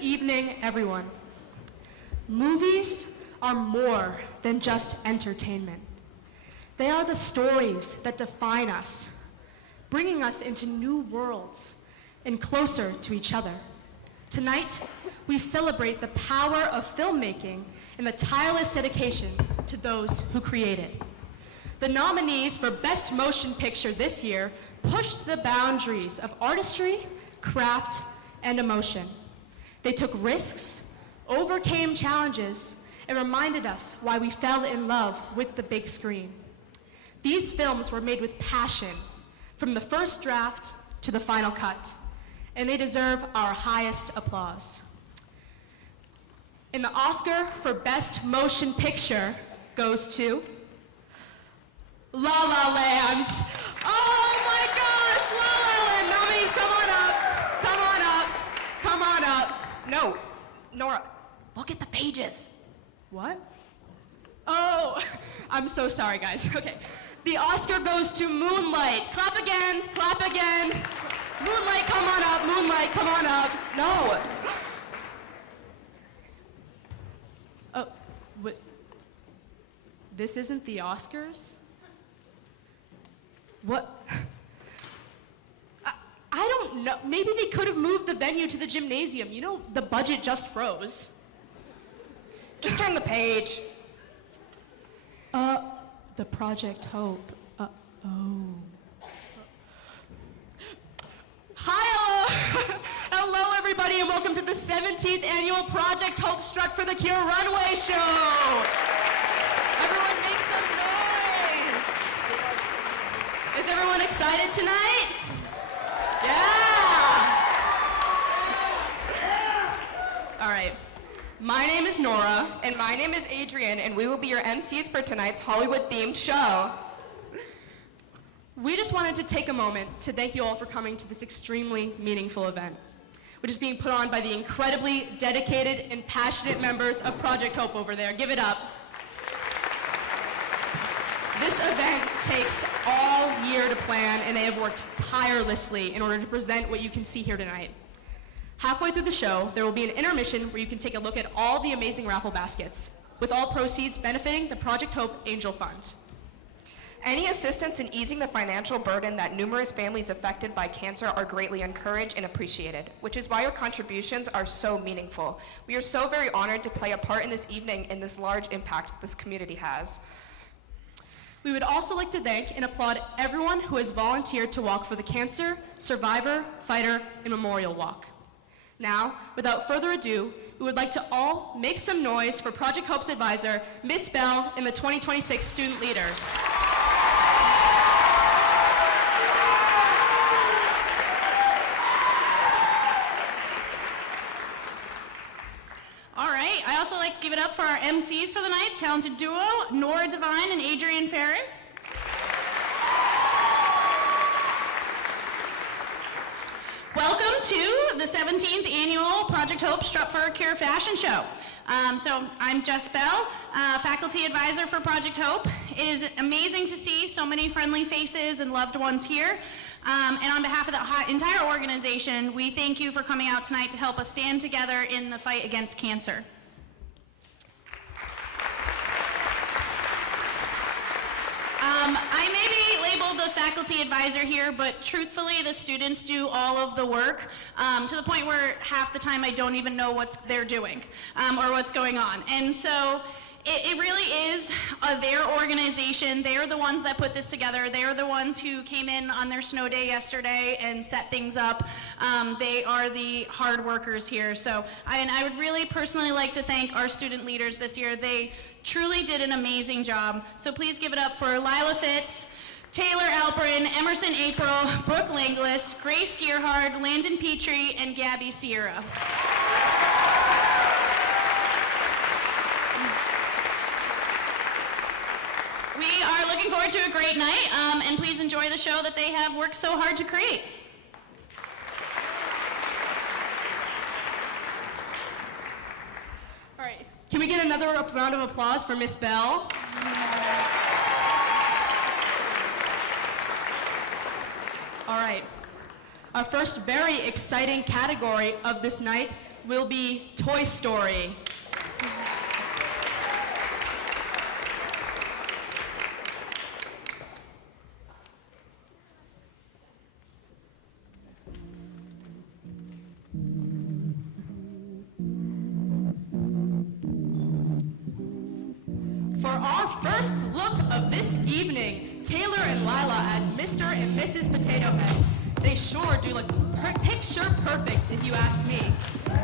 evening, everyone. Movies are more than just entertainment. They are the stories that define us, bringing us into new worlds and closer to each other. Tonight, we celebrate the power of filmmaking and the tireless dedication to those who create it. The nominees for Best Motion Picture this year pushed the boundaries of artistry, craft, and emotion. They took risks, overcame challenges, and reminded us why we fell in love with the big screen. These films were made with passion, from the first draft to the final cut, and they deserve our highest applause. And the Oscar for Best Motion Picture goes to La La Land. Oh my gosh, La La Land. Nominees, come on up, come on up, come on up. No, Nora, look at the pages. What? Oh, I'm so sorry, guys. Okay. The Oscar goes to Moonlight. Clap again, clap again. Moonlight, come on up, Moonlight, come on up. No. Oh, what? This isn't the Oscars? What? I don't know. Maybe they could have moved the venue to the gymnasium. You know, the budget just froze. Just turn the page. The Project Hope. Oh. Hi, hello everybody, and welcome to the 17th annual Project Hope Strut for the Cure runway show. Everyone make some noise. Is everyone excited tonight? Yeah. All right. My name is Nora. And my name is Adrian, and we will be your MCs for tonight's Hollywood-themed show. We just wanted to take a moment to thank you all for coming to this extremely meaningful event, which is being put on by the incredibly dedicated and passionate members of Project Hope over there. Give it up. This event takes all year to plan, and they have worked tirelessly in order to present what you can see here tonight. Halfway through the show, there will be an intermission where you can take a look at all the amazing raffle baskets, with all proceeds benefiting the Project Hope Angel Fund. Any assistance in easing the financial burden that numerous families affected by cancer are greatly encouraged and appreciated, which is why your contributions are so meaningful. We are so very honored to play a part in this evening and this large impact this community has. We would also like to thank and applaud everyone who has volunteered to walk for the Cancer, Survivor, Fighter, and Memorial Walk. Now, without further ado, we would like to all make some noise for Project Hope's advisor, Miss Bell, and the 2026 student leaders. All right, I also like to give it up for our MCs for the night, talented duo, Nora Devine and Adrian Ferris. Welcome to the 17th annual Project Hope Strut for a Cure fashion show. So I'm Jess Bell, faculty advisor for Project Hope. It is amazing to see so many friendly faces and loved ones here. And on behalf of the entire organization, we thank you for coming out tonight to help us stand together in the fight against cancer. I may be labeled the faculty advisor here, but truthfully, the students do all of the work to the point where half the time I don't even know what they're doing or what's going on. And so it really is their organization. They're the ones that put this together. They're the ones who came in on their snow day yesterday and set things up. They are the hard workers here. So I would really personally like to thank our student leaders this year. They truly did an amazing job. So please give it up for Lila Fitz, Taylor Alperin, Emerson April, Brooke Langlis, Grace Gearhard, Landon Petrie, and Gabby Sierra. We are looking forward to a great night, and please enjoy the show that they have worked so hard to create. All right, can we get another round of applause for Miss Bell? All right, our first very exciting category of this night will be Toy Story. For our first look of this evening, Taylor and Lila as Mr. and Mrs. Potato Head. They sure do look picture perfect, if you ask me.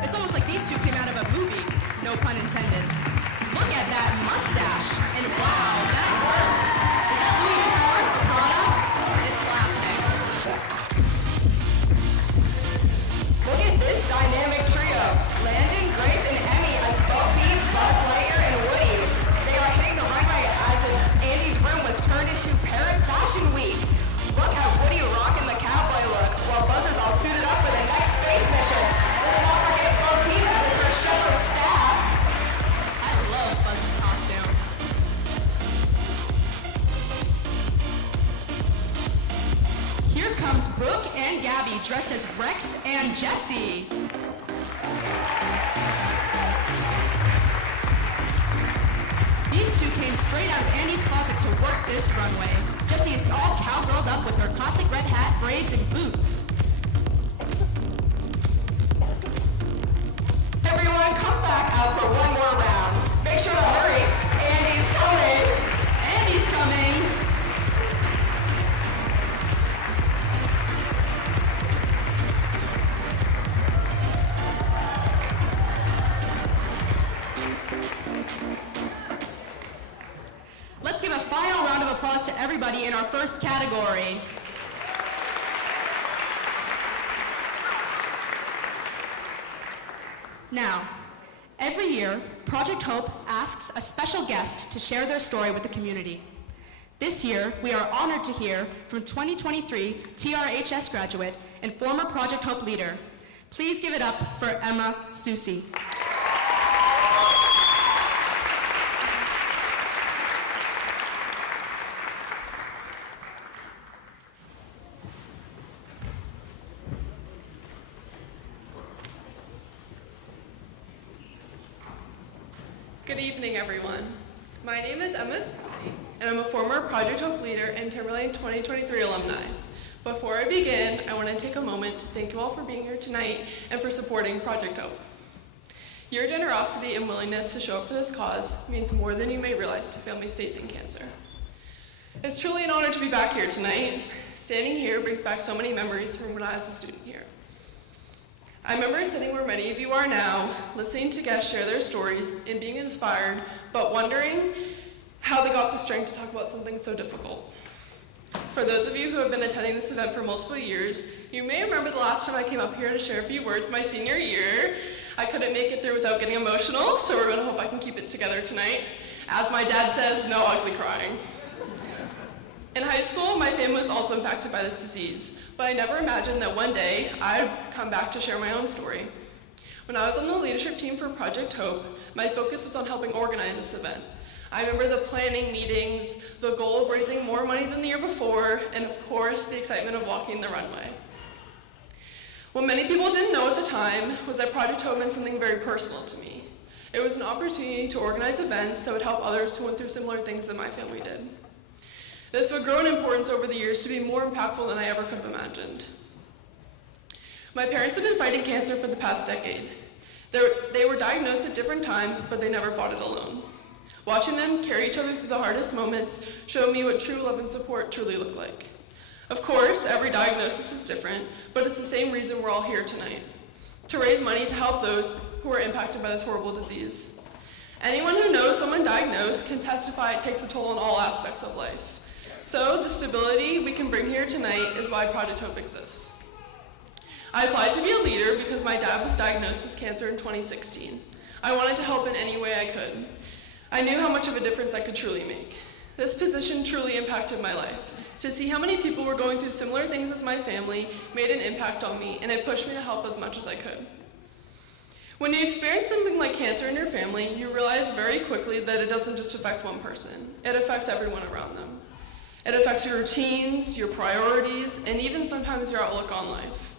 It's almost like these two came out of a movie, no pun intended. Look at that mustache, and wow, that works. Is that Louis Vuitton or Prada? It's plastic. Look at this dynamic trio. Landon, Grace, and Emmy as Bo Peep, Buzz Lightyear, and Woody. They are hitting the runway as if Andy's room was turned into Paris Fashion Week. Look at Woody rocking the cowboy look, while Buzz is all suited up for the next space mission. Let's not forget Bo Peep with her shepherd staff. I love Buzz's costume. Here comes Brooke and Gabby dressed as Rex and Jessie. These two came straight out of Andy's closet to work this runway. Jessie is all cowgirled up with her classic red hat, braids, and boots. Everyone, come back out for one more round. Make sure to hurry. Andy's coming. Andy's coming. Let's give a final round of applause to everybody in our first category. Now, every year, Project Hope asks a special guest to share their story with the community. This year, we are honored to hear from 2023 TRHS graduate and former Project Hope leader. Please give it up for Emma Susi. Good evening, everyone. My name is Emma Susi, and I'm a former Project Hope leader and Timberlane 2023 alumni. Before I begin, I want to take a moment to thank you all for being here tonight and for supporting Project Hope. Your generosity and willingness to show up for this cause means more than you may realize to families facing cancer. It's truly an honor to be back here tonight. Standing here brings back so many memories from when I was a student here. I remember sitting where many of you are now, listening to guests share their stories and being inspired, but wondering how they got the strength to talk about something so difficult. For those of you who have been attending this event for multiple years, you may remember the last time I came up here to share a few words my senior year. I couldn't make it through without getting emotional, so we're gonna hope I can keep it together tonight. As my dad says, no ugly crying. In high school, my family was also impacted by this disease, but I never imagined that one day I'd come back to share my own story. When I was on the leadership team for Project Hope, my focus was on helping organize this event. I remember the planning meetings, the goal of raising more money than the year before, and of course, the excitement of walking the runway. What many people didn't know at the time was that Project Hope meant something very personal to me. It was an opportunity to organize events that would help others who went through similar things that my family did. This would grow in importance over the years to be more impactful than I ever could have imagined. My parents have been fighting cancer for the past decade. They were diagnosed at different times, but they never fought it alone. Watching them carry each other through the hardest moments showed me what true love and support truly look like. Of course, every diagnosis is different, but it's the same reason we're all here tonight, to raise money to help those who are impacted by this horrible disease. Anyone who knows someone diagnosed can testify it takes a toll on all aspects of life. So the stability we can bring here tonight is why Project Hope exists. I applied to be a leader because my dad was diagnosed with cancer in 2016. I wanted to help in any way I could. I knew how much of a difference I could truly make. This position truly impacted my life. To see how many people were going through similar things as my family made an impact on me, and it pushed me to help as much as I could. When you experience something like cancer in your family, you realize very quickly that it doesn't just affect one person. It affects everyone around them. It affects your routines, your priorities, and even sometimes your outlook on life.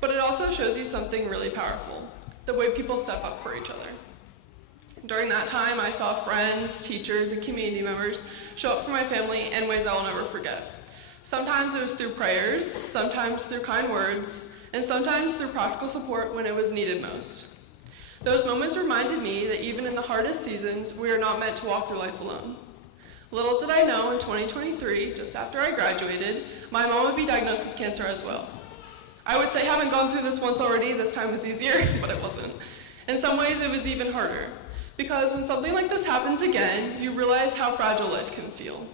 But it also shows you something really powerful. the way people step up for each other. During that time, I saw friends, teachers, and community members show up for my family in ways I will never forget. Sometimes it was through prayers, sometimes through kind words, and sometimes through practical support when it was needed most. Those moments reminded me that even in the hardest seasons, we are not meant to walk through life alone. Little did I know in 2023, just after I graduated, my mom would be diagnosed with cancer as well. I would say having gone through this once already, this time was easier, but it wasn't. In some ways, it was even harder, because when something like this happens again, you realize how fragile life can feel.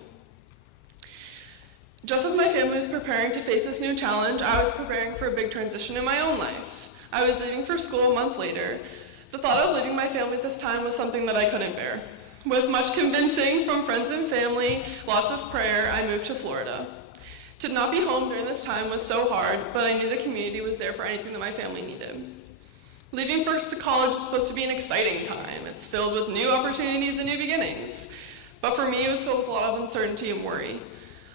Just as my family was preparing to face this new challenge, I was preparing for a big transition in my own life. I was leaving for school a month later. The thought of leaving my family at this time was something that I couldn't bear. With much convincing from friends and family, lots of prayer, I moved to Florida. To not be home during this time was so hard, but I knew the community was there for anything that my family needed. Leaving first to college is supposed to be an exciting time. It's filled with new opportunities and new beginnings. But for me, it was filled with a lot of uncertainty and worry.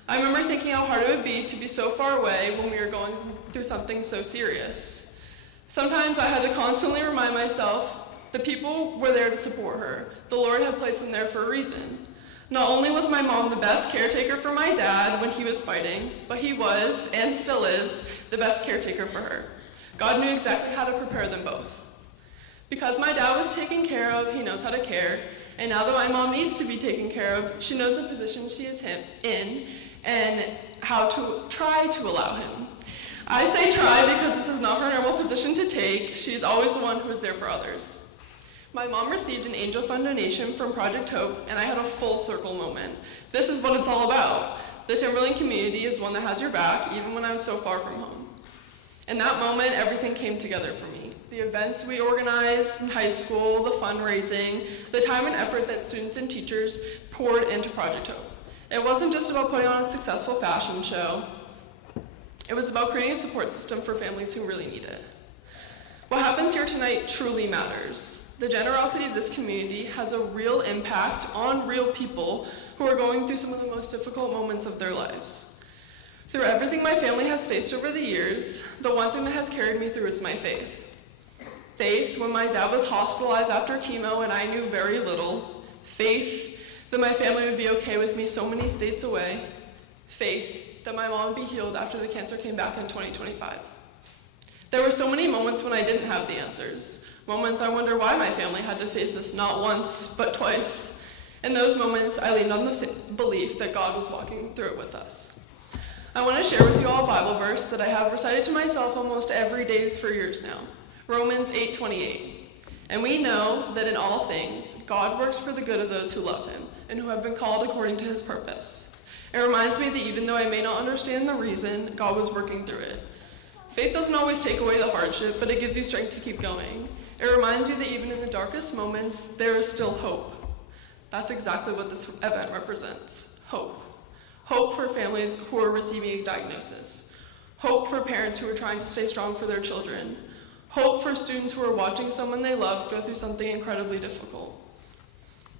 I remember thinking how hard it would be to be so far away when we were going through something so serious. Sometimes I had to constantly remind myself the people were there to support her. The Lord had placed them there for a reason. Not only was my mom the best caretaker for my dad when he was fighting, but he was, and still is, the best caretaker for her. God knew exactly how to prepare them both. Because my dad was taken care of, he knows how to care, and now that my mom needs to be taken care of, she knows the position she is in and how to try to allow him. I say try because this is not her normal position to take. She's always the one who is there for others. My mom received an Angel Fund donation from Project Hope, and I had a full circle moment. This is what it's all about. The Timberlane community is one that has your back, even when I was so far from home. In that moment, everything came together for me. The events we organized in high school, the fundraising, the time and effort that students and teachers poured into Project Hope. It wasn't just about putting on a successful fashion show. It was about creating a support system for families who really need it. What happens here tonight truly matters. The generosity of this community has a real impact on real people who are going through some of the most difficult moments of their lives. Through everything my family has faced over the years, the one thing that has carried me through is my faith. Faith when my dad was hospitalized after chemo and I knew very little. Faith that my family would be okay with me so many states away. Faith that my mom would be healed after the cancer came back in 2025. There were so many moments when I didn't have the answers. Moments I wonder why my family had to face this not once, but twice. In those moments, I leaned on the belief that God was walking through it with us. I want to share with you all a Bible verse that I have recited to myself almost every day for years now. Romans 8:28. And we know that in all things, God works for the good of those who love him and who have been called according to his purpose. It reminds me that even though I may not understand the reason, God was working through it. Faith doesn't always take away the hardship, but it gives you strength to keep going. It reminds you that even in the darkest moments, there is still hope. That's exactly what this event represents, hope. Hope for families who are receiving a diagnosis. Hope for parents who are trying to stay strong for their children. Hope for students who are watching someone they love go through something incredibly difficult.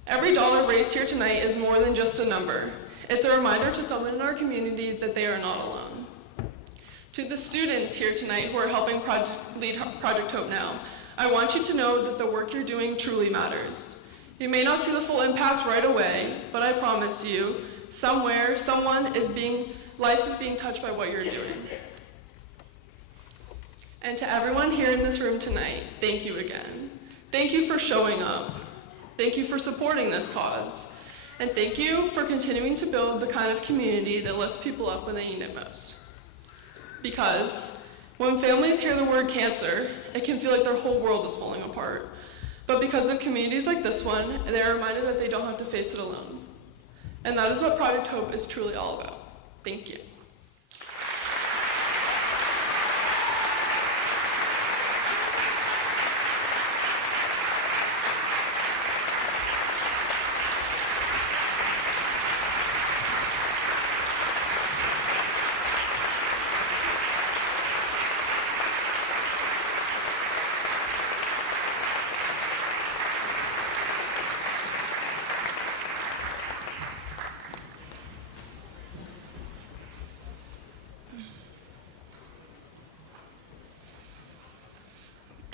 Every dollar raised here tonight is more than just a number. It's a reminder to someone in our community that they are not alone. To the students here tonight who are helping lead Project Hope Now, I want you to know that the work you're doing truly matters. You may not see the full impact right away, but I promise you, somewhere, life is being touched by what you're doing. And to everyone here in this room tonight, thank you again. Thank you for showing up. Thank you for supporting this cause. And thank you for continuing to build the kind of community that lifts people up when they need it most. Because when families hear the word cancer, it can feel like their whole world is falling apart. But because of communities like this one, they are reminded that they don't have to face it alone. And that is what Project Hope is truly all about. Thank you.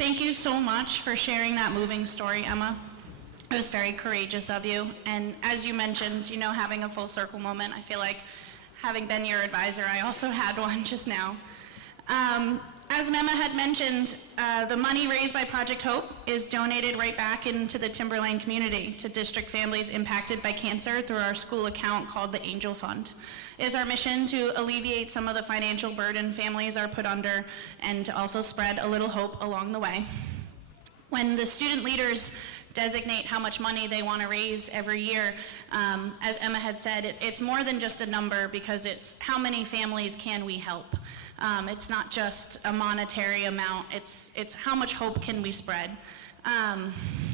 Thank you so much for sharing that moving story, Emma. It was very courageous of you. And as you mentioned, having a full circle moment, I feel like having been your advisor, I also had one just now. As Emma had mentioned, the money raised by Project Hope is donated right back into the Timberlane community to district families impacted by cancer through our school account called the Angel Fund. It is our mission to alleviate some of the financial burden families are put under and to also spread a little hope along the way. When the student leaders designate how much money they want to raise every year, as Emma had said, it's more than just a number because it's how many families can we help. It's not just a monetary amount, it's how much hope can we spread.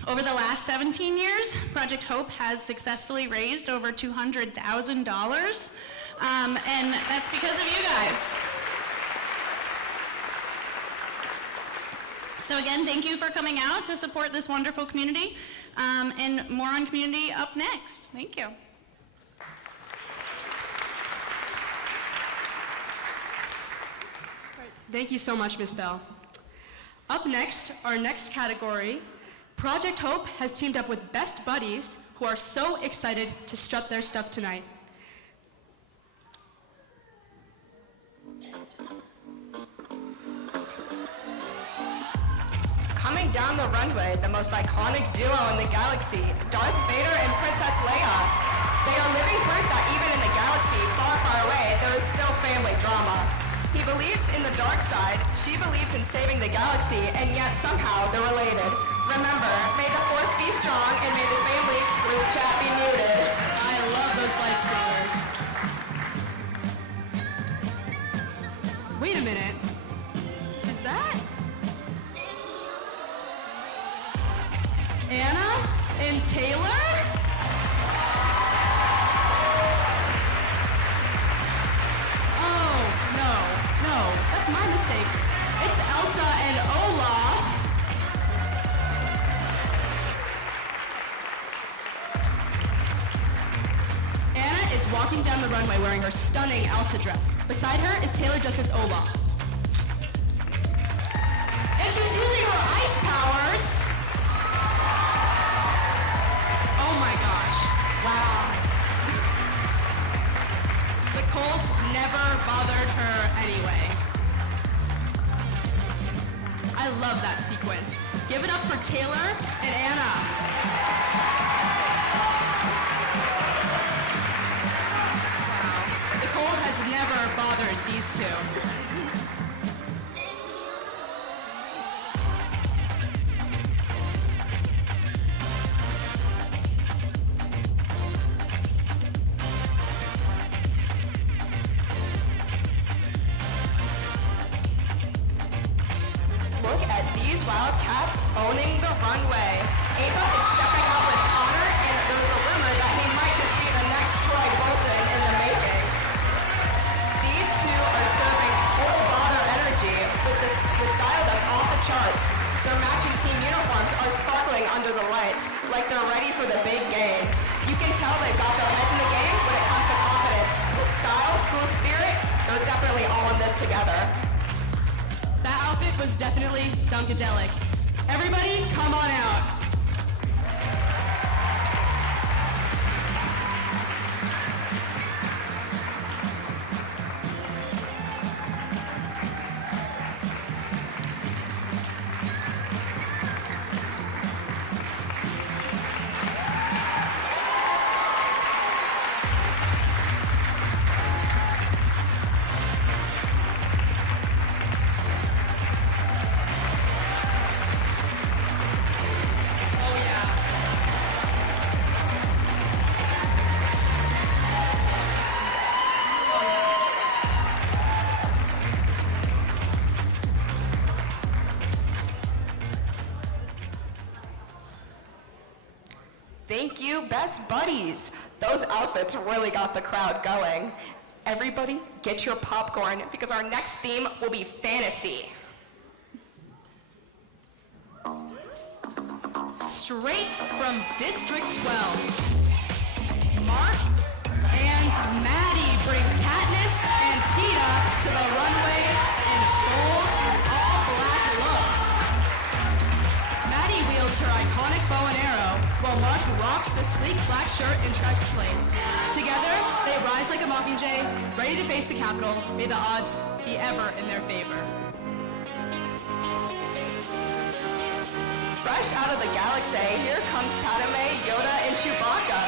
Over the last 17 years, Project Hope has successfully raised over $200,000, and that's because of you guys. So again, thank you for coming out to support this wonderful community, and more on community up next. Thank you. Thank you so much, Ms. Bell. Up next, our next category, Project Hope has teamed up with Best Buddies, who are so excited to strut their stuff tonight. Coming down the runway, the most iconic duo in the galaxy, Darth Vader and Princess Leia. They are living proof that even in the galaxy far, far away, there is still family drama. He believes in the dark side, she believes in saving the galaxy, and yet somehow they're related. Remember, may the force be strong and may the family group chat be muted. I love those lifesavers. Wait a minute. Is that Anna and Taylor? That's my mistake. It's Elsa and Olaf. Anna is walking down the runway wearing her stunning Elsa dress. Beside her is Taylor dressed as Olaf. And she's using her ice powers. Oh my gosh. Wow. The cold never bothered her anyway. I love that sequence. Give it up for Taylor and Anna. Wow. The cold has never bothered these two. Wildcats owning the runway. Ava is stepping out with Connor, and there's a rumor that he might just be the next Troy Bolton in the making. These two are serving total daughter energy with the style that's off the charts. Their matching team uniforms are sparkling under the lights, like they're ready for the big game. You can tell they've got their heads in the game when it comes to confidence, style, school spirit. They're definitely all in this together. That outfit was definitely Dunkadelic. Everybody, come on out. Thank you, Best Buddies. Those outfits really got the crowd going. Everybody, get your popcorn because our next theme will be fantasy. Straight from District 12, Mark and Maddie bring Katniss and Peeta to the runway in bold, all-black looks. sleek black shirt and dress plate. Together, they rise like a mockingjay, ready to face the Capitol. May the odds be ever in their favor. Fresh out of the galaxy, here comes Padme, Yoda, and Chewbacca.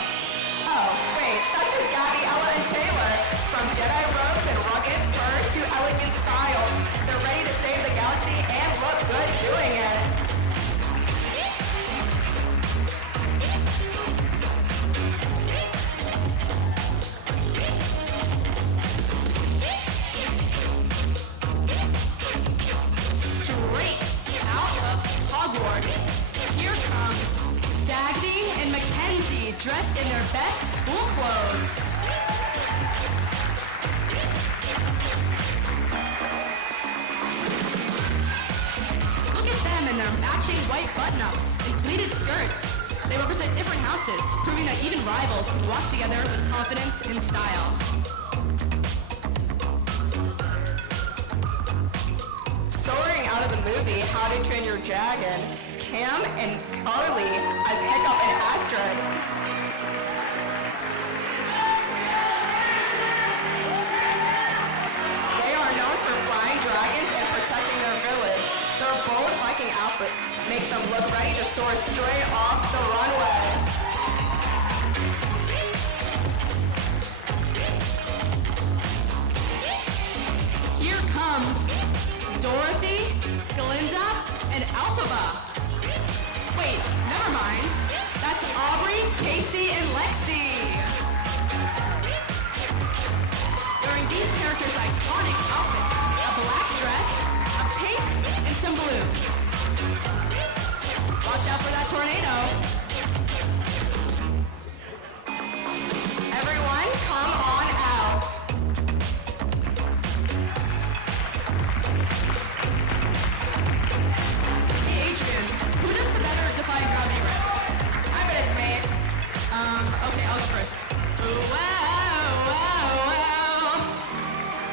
Oh, wait, that's just Gabby, Ella, and Taylor. From Jedi robes and rugged furs to elegant style, they're ready to save the galaxy and look good doing it. Straight out of Hogwarts, here comes Dagny and Mackenzie dressed in their best school clothes. Look at them in their matching white button-ups and pleated skirts. They represent different houses, proving that even rivals can walk together with confidence and style. Soaring out of the movie How to Train Your Dragon, Cam and Carly as Hiccup and Astrid. They are known for flying dragons and protecting their village. Their bold Viking outfits make them look ready to soar straight off the runway. Here comes Dorothy, Glinda, and Alphaba. Wait, never mind. That's Aubrey, Casey, and Lexi. During these characters' iconic outfits, a black dress, a pink, and some blue. Watch out for that tornado. Everyone, come on out. Hey Adrian, who does the better defying gravity rip? I bet it's me. Okay, I'll go first. Wow, wow, wow.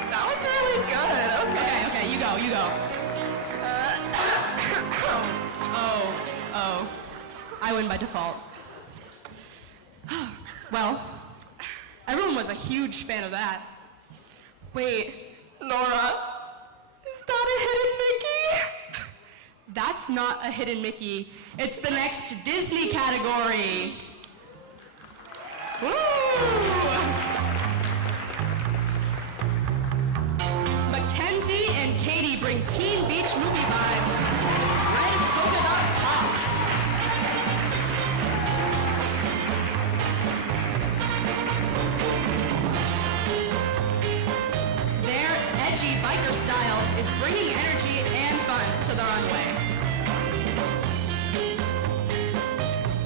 That was really good. Okay. Okay, you go. Oh. I win by default. Well, everyone was a huge fan of that. Wait, Nora, is that a hidden Mickey? That's not a hidden Mickey. It's the next Disney category. Woo! Mackenzie and Katie bring Teen Beach movie vibes with red polka dot tops. Their edgy biker style is bringing energy and fun to the runway.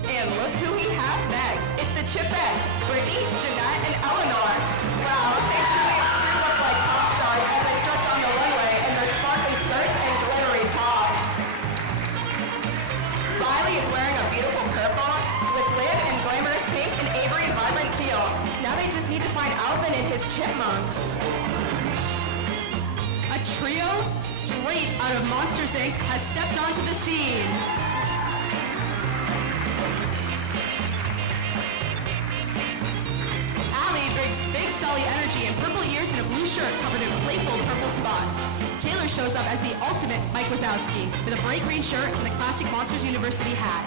And look who we have next. It's the Chipettes, Brittany, Jeanette, and Eleanor. Wow, they truly do look like pop stars as they strut down the runway in their sparkly skirts and glittery tops. Riley is wearing a beautiful purple, with Liv in glamorous pink and Avery in vibrant teal. Now they just need to find Alvin and his chipmunks. A trio straight out of Monsters, Inc. has stepped onto the scene. Allie brings big Sully energy and purple ears and a blue shirt covered in playful purple spots. Taylor shows up as the ultimate Mike Wazowski with a bright green shirt and the classic Monsters University hat.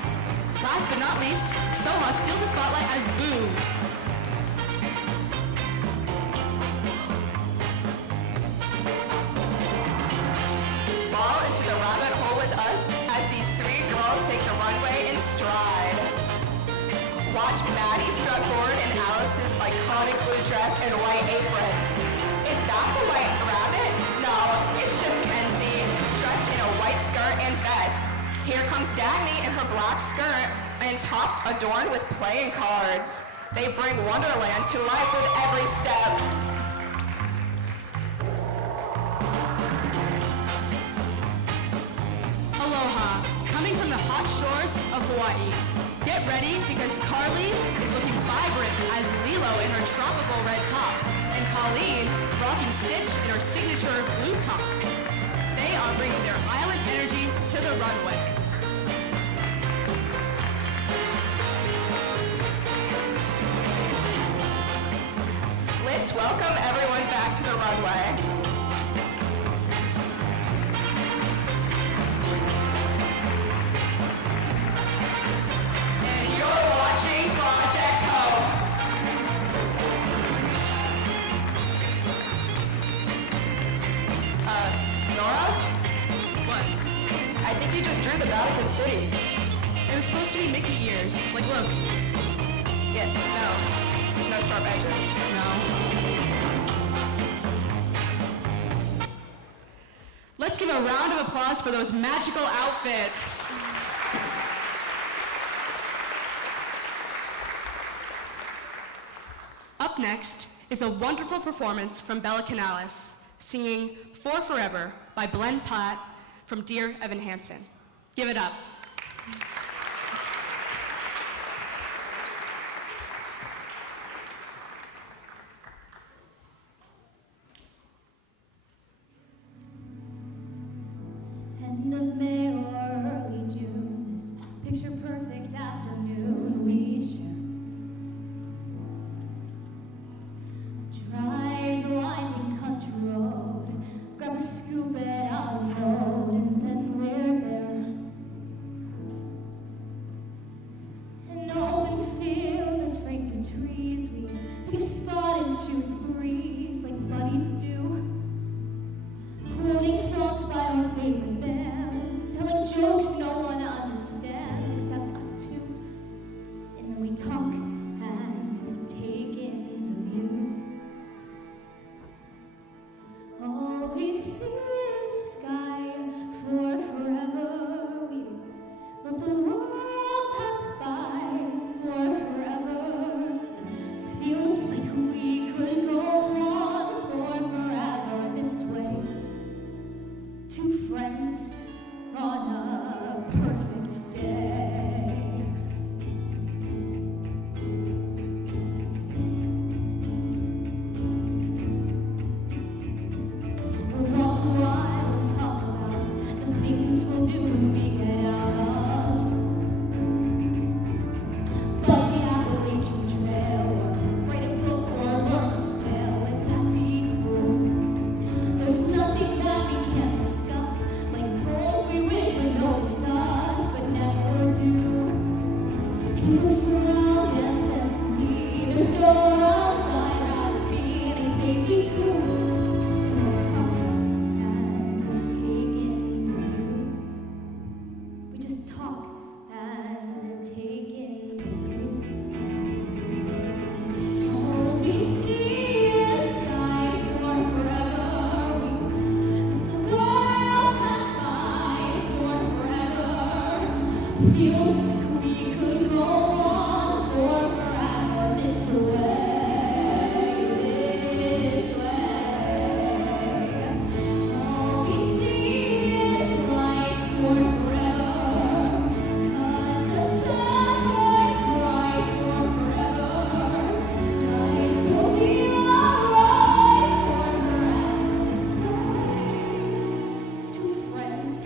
Last but not least, Soha steals the spotlight as Boo. Fall into the rabbit hole with us as these three girls take the runway in stride. Watch Maddie strut forward in Alice's iconic blue dress and white apron. Is that the white rabbit? No, it's just Kenzie, dressed in a white skirt and vest. Here comes Dagny in her black skirt and top adorned with playing cards. They bring Wonderland to life with every step. Aloha, coming from the hot shores of Hawaii. Get ready because Carly is looking vibrant as Lilo in her tropical red top and Colleen rocking Stitch in her signature blue top. They are bringing their island energy to the runway. Let's welcome everyone back to the runway. And you're watching Project Hope. Nora? What? I think you just drew the Vatican City. It was supposed to be Mickey ears. Like, look. Yeah, no. There's no sharp edges. No. Let's give a round of applause for those magical outfits. Up next is a wonderful performance from Bella Canales, singing For Forever by Glenn Platt from Dear Evan Hansen. Give it up. End of May or early June, this picture perfect afternoon we share. Drive the winding country road, grab a scoop and I'll unload, and then we're there. An open field that's franked with trees, we pick a spot and shoot the breeze like buddies do. Quoting songs by our favorite bands, telling jokes no one understands except us two. And then we talk and take in the view. All we see is sky for forever. We let the world pass by for forever. Feels like we could go on for forever this way. Two friends on a perfect day. We'll walk a while and talk about the things we'll do when we get out of school. Like the Appalachian Trail, or write a book, or learn to sail. Wouldn't that be cool? There's nothing that we can't discuss, like goals we wish would notice us, but never do. He looks around and says to me, there's nowhere else I'd rather be, and I say me too. And we talk and take in the view. We just talk and take in the view. All we see is sky for forever. We let the world pass by for forever. Feels like we could go on for forever this way, this way. All we see is light for forever, 'cause the sun burns bright for forever. Light will be alright for forever this way. Two friends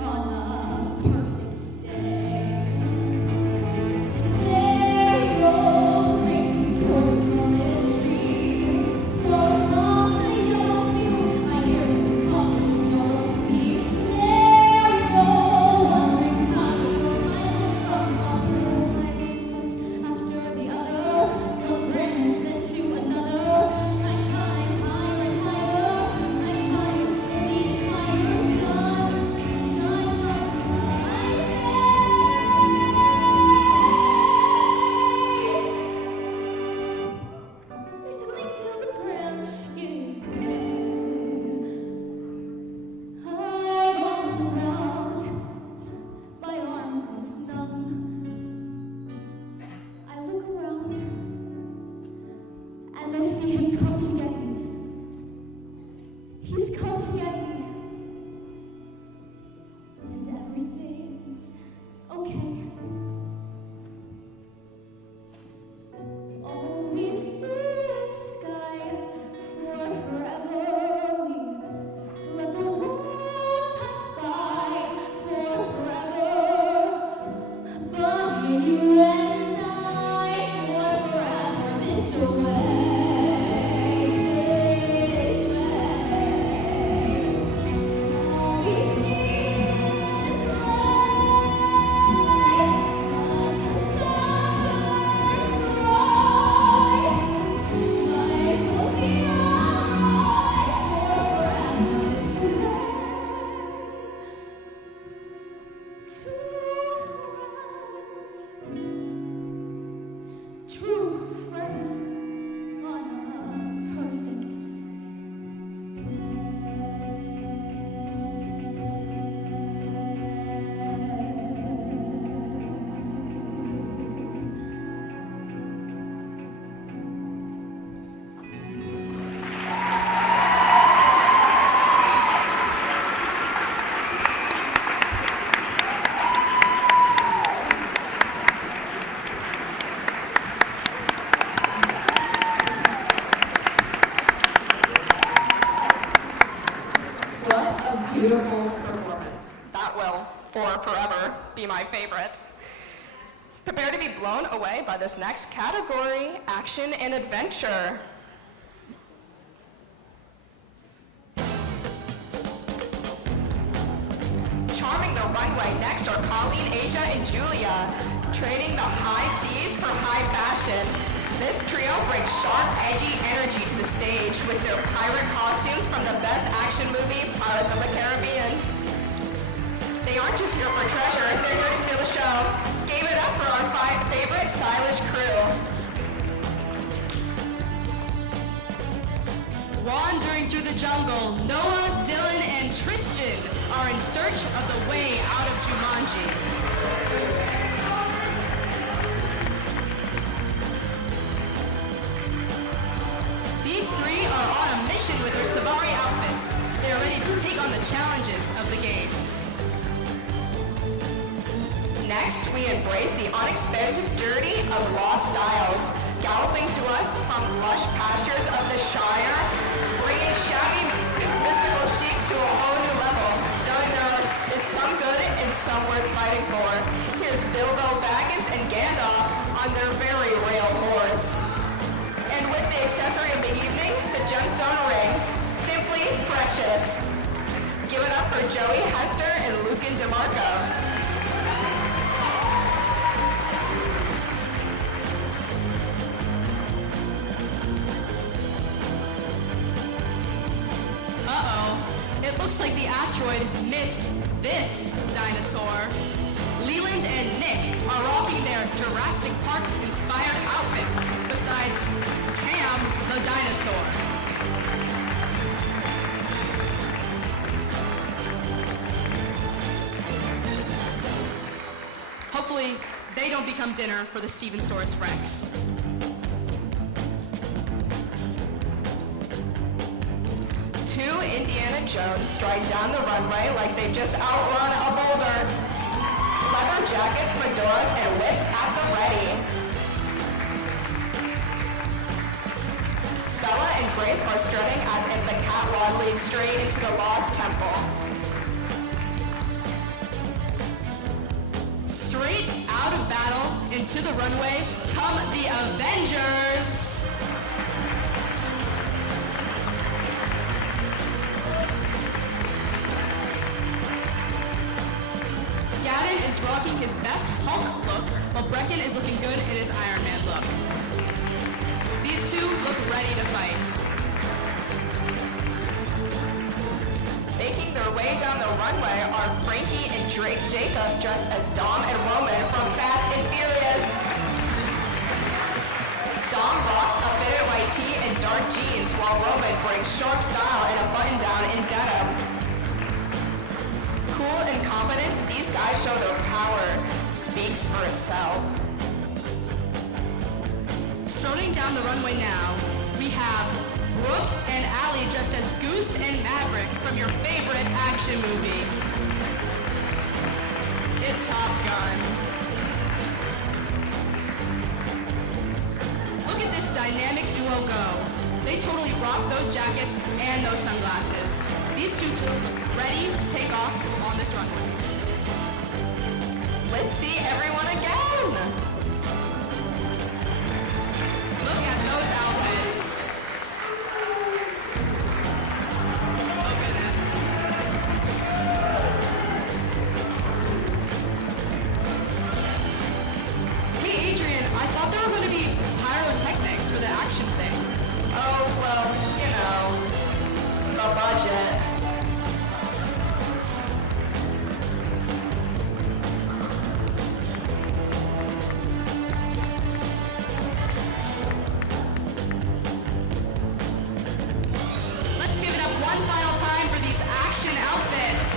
on a perfect day. beautiful performance. That will, for forever, be my favorite. Prepare to be blown away by this next category, action and adventure. Charming the runway next are Colleen, Asia, and Julia, trading the high seas for high fashion. This trio brings sharp, edgy energy to the stage with their pirate costumes from the best action movie, Pirates of the Caribbean. They aren't just here for treasure, they're here to steal the show. Give it up for our 5 favorite stylish crew. Wandering through the jungle, Noah, Dylan, and Tristan are in search of the way out of Jumanji. These 3 are on a mission with their safari outfits. They are ready to take on the challenges of the games. Next, we embrace the unexpected journey of lost styles, galloping to us from lush pastures of the Shire, bringing shaggy mystical chic to a whole new level. Knowing there is some good and some worth fighting for. Here's Bilbo Baggins and Gandalf on their very real horse. And with the accessory of the evening, the gemstone rings, simply precious. Give it up for Joey Hester and Lucan DeMarco. It looks like the asteroid missed this dinosaur. Leland and Nick are rocking their Jurassic Park-inspired outfits, besides Cam the dinosaur. Hopefully, they don't become dinner for the Stevensaurus Rex. Indiana Jones stride down the runway like they just outrun a boulder. Leather jackets, fedoras, and whips at the ready. Bella and Grace are strutting as if the catwalk leads straight into the Lost Temple. Straight out of battle into the runway come the Avengers. Gavin is rocking his best Hulk look, while Brecken is looking good in his Iron Man look. These 2 look ready to fight. Making their way down the runway are Frankie and Drake Jacob dressed as Dom and Roman from Fast and Furious. Dom rocks a fitted white tee and dark jeans, while Roman brings sharp style and a button-down in denim. Cool and confident, these guys show their power. Speaks for itself. Strolling down the runway now, we have Brooke and Allie dressed as Goose and Maverick from your favorite action movie. It's Top Gun. Look at this dynamic duo go. They totally rock those jackets and those sunglasses. These 2 look ready to take off on this runway. Let's see everyone again. Look at those outfits. Oh goodness. Hey Adrian, I thought there were going to be pyrotechnics for the action thing. Oh, well, you know, the budget. Let's give it up one final time for these action outfits.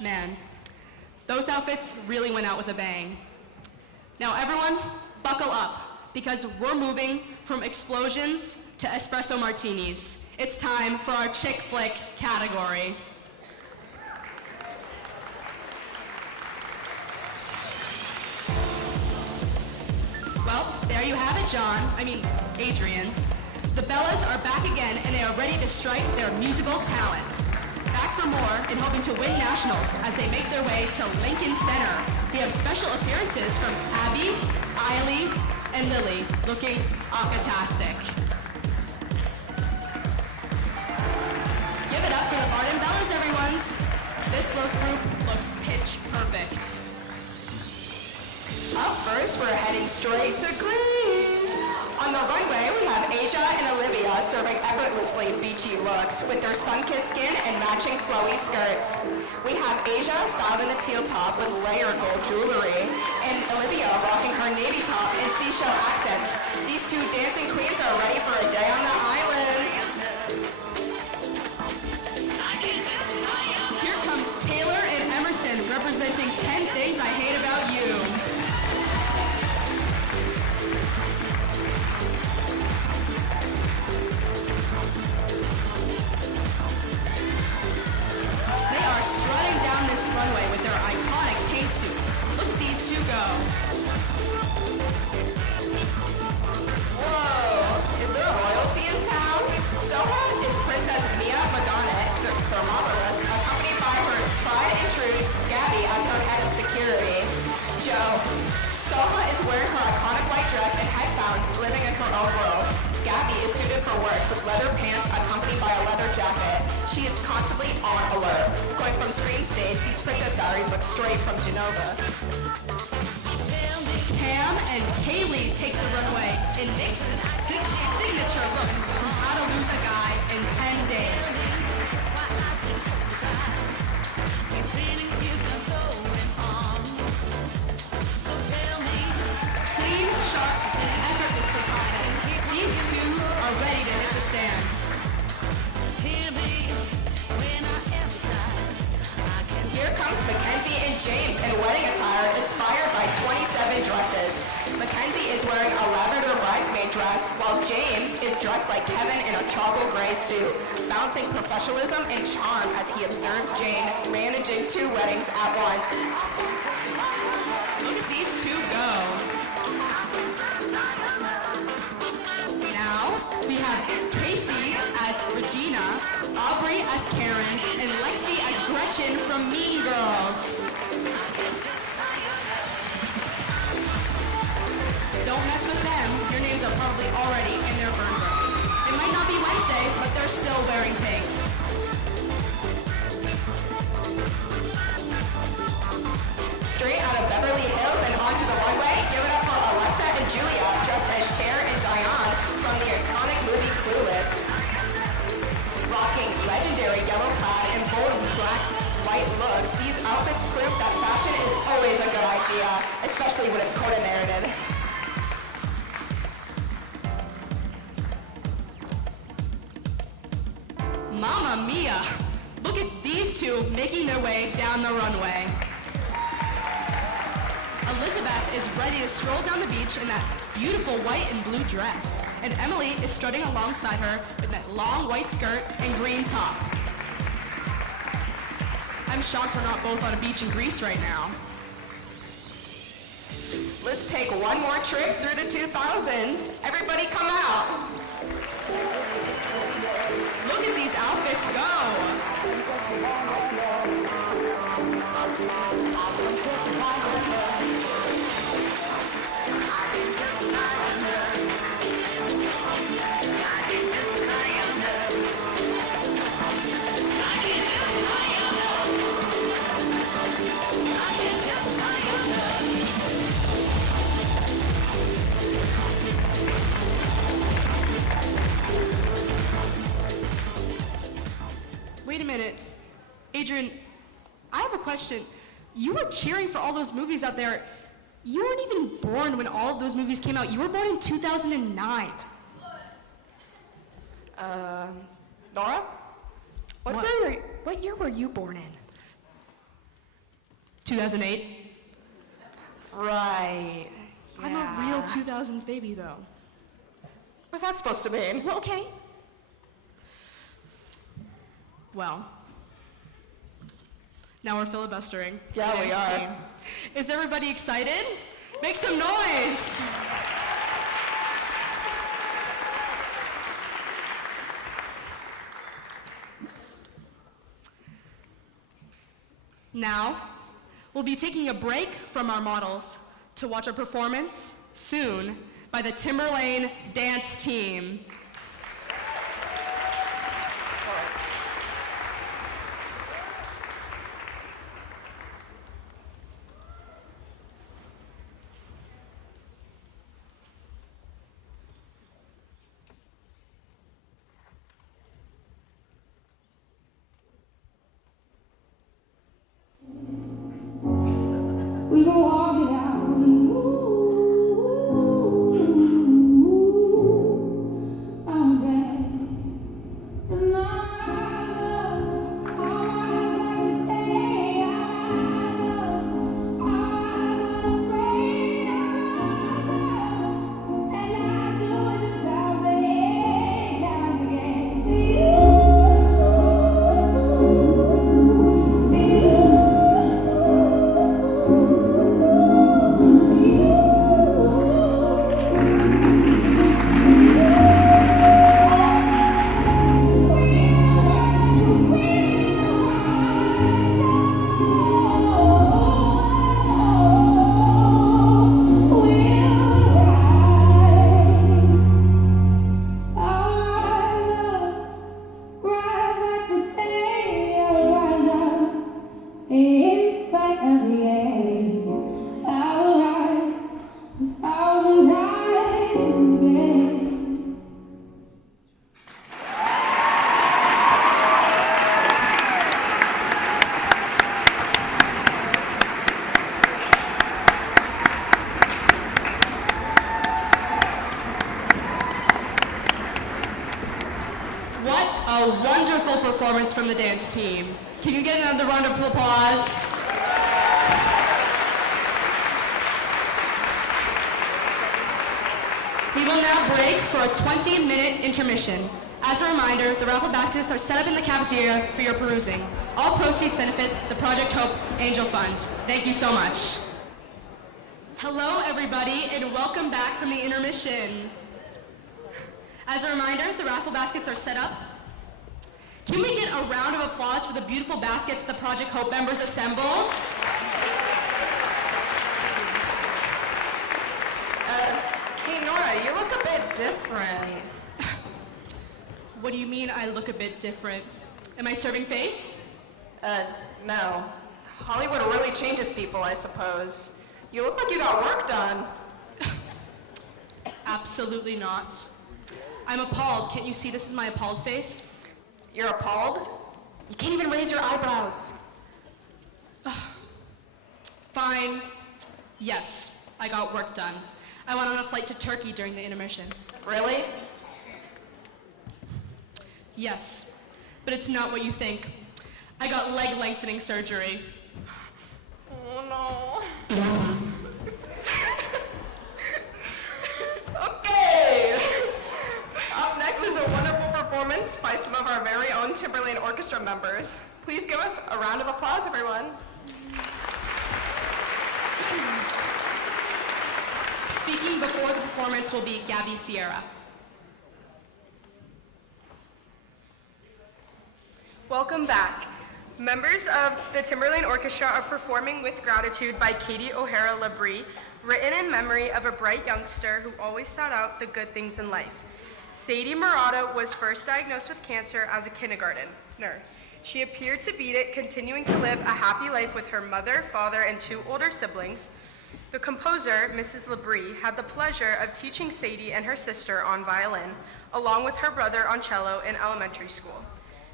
Man, those outfits really went out with a bang. Now everyone, buckle up, because we're moving from explosions to espresso martinis. It's time for our chick flick category. Well, There you have it, Adrian. The Bellas are back again, and they are ready to strike their musical talent. Back for more and hoping to win nationals as they make their way to Lincoln Center. We have special appearances from Abby, Eiley, and Lily, looking awkatastic. Give it up for the Barton Bellas, everyone. This group looks pitch perfect. Up first, we're heading straight to Greece. On the runway, we have Asia and Olivia serving effortlessly beachy looks with their sun-kissed skin and matching flowy skirts. We have Asia styled in a teal top with layered gold jewelry, and Olivia rocking her navy top and seashell accents. These two dancing queens are ready for a day on the island. Here comes Taylor and Emerson representing 10 Things I Hate About You. They are strutting down this runway with their iconic paint suits. Look at these two go. Whoa, is there royalty in town? Soha is Princess Mia Maganet, the Thermopolis, accompanied by her tried and true Gabby as her head of security. Joe. Soha is wearing her iconic white dress and headphones, living in her own world. Gabby is suited for work with leather pants accompanied by a leather jacket. She is constantly on alert. Going from screen stage, these Princess Diaries look straight from Genova. Cam and Kaylee take the runway in Nick's signature look from How to Lose a Guy in 10 Days. Clean, sharp, and effortlessly confident, these two are ready to hit the stands. Here comes Mackenzie and James in wedding attire inspired by 27 dresses. Mackenzie is wearing a lavender bridesmaid dress, while James is dressed like Kevin in a charcoal gray suit, balancing professionalism and charm as he observes Jane managing 2 weddings at once. Look at these two go. Now, we have Casey as Regina, Aubrey as Karen, and Lexi as Gretchen from Mean Girls. Don't mess with them. Your names are probably already in their burn book. It might not be Wednesday, but they're still wearing pink. Straight out of Beverly Hills and onto the runway, give it up for Alexa and Julia, dressed as Cher and Diane from the iconic movie Clueless. Rocking legendary yellow plaid and bold black white looks, these outfits prove that fashion is always a good idea, especially when it's coordinated. Mamma mia! Look at these two making their way down the runway. Elizabeth is ready to stroll down the beach in that beautiful white and blue dress. And Emily is strutting alongside her with that long white skirt and green top. I'm shocked we're not both on a beach in Greece right now. Let's take one more trip through the 2000s. Everybody come out. Look at these outfits Wait a minute. Adrian, I have a question. You were cheering for all those movies out there. You weren't even born when all of those movies came out. You were born in 2009. Nora? What? What year were you born in? 2008. Right. I'm a real 2000s baby, though. What's that supposed to mean? Well, okay. Well, now we're filibustering. Yeah, the we dance are. team. Is everybody excited? Make some noise! Now, we'll be taking a break from our models to watch a performance soon by the Timberlane dance team. We go walk it out and move all day. And our eyes like the day. Our eyes unafraid. And I do it 1,000 times again. In spite of the air, I'll rise 1,000 times again. What a wonderful performance from the dance team. Can you get another round of applause? We will now break for a 20-minute intermission. As a reminder, the raffle baskets are set up in the cafeteria for your perusing. All proceeds benefit the Project Hope Angel Fund. Thank you so much. Hello, everybody, and welcome back from the intermission. As a reminder, the raffle baskets are set up. Can we get a round of applause for the beautiful baskets the Project Hope members assembled? Hey Nora, you look a bit different. What do you mean I look a bit different? Am I serving face? No. Hollywood really changes people, I suppose. You look like you got work done. Absolutely not. I'm appalled. Can't you see this is my appalled face? You're appalled? You can't even raise your eyebrows. Fine. Yes, I got work done. I went on a flight to Turkey during the intermission. Really? Yes, but it's not what you think. I got leg lengthening surgery. Oh no. Okay. Up next is a wonderful performance by some of our very own Timberlane Orchestra members. Please give us a round of applause, everyone. Speaking before the performance will be Gabby Sierra. Welcome back. Members of the Timberlane Orchestra are performing with Gratitude by Katie O'Hara Labrie, written in memory of a bright youngster who always sought out the good things in life. Sadie Murata was first diagnosed with cancer as a kindergartner. She appeared to beat it, continuing to live a happy life with her mother, father, and 2 older siblings. The composer, Mrs. Labrie, had the pleasure of teaching Sadie and her sister on violin, along with her brother on cello in elementary school.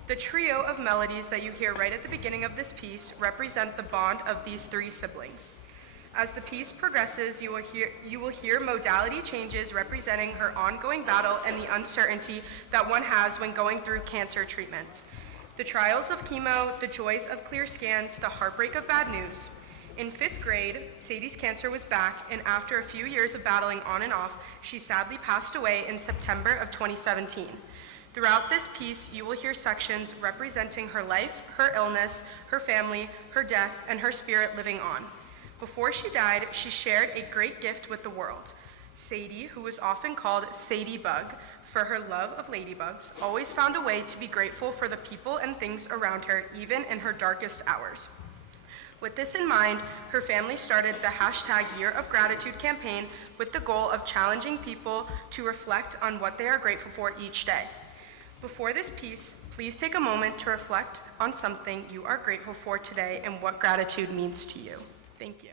The trio of melodies that you hear right at the beginning of this piece represent the bond of these 3 siblings. As the piece progresses, you will hear modality changes representing her ongoing battle and the uncertainty that one has when going through cancer treatments. The trials of chemo, the joys of clear scans, the heartbreak of bad news. In 5th grade, Sadie's cancer was back, and after a few years of battling on and off, she sadly passed away in September of 2017. Throughout this piece, you will hear sections representing her life, her illness, her family, her death, and her spirit living on. Before she died, she shared a great gift with the world. Sadie, who was often called Sadie Bug for her love of ladybugs, always found a way to be grateful for the people and things around her, even in her darkest hours. With this in mind, her family started the hashtag Year of Gratitude campaign with the goal of challenging people to reflect on what they are grateful for each day. Before this piece, please take a moment to reflect on something you are grateful for today and what gratitude means to you. Thank you.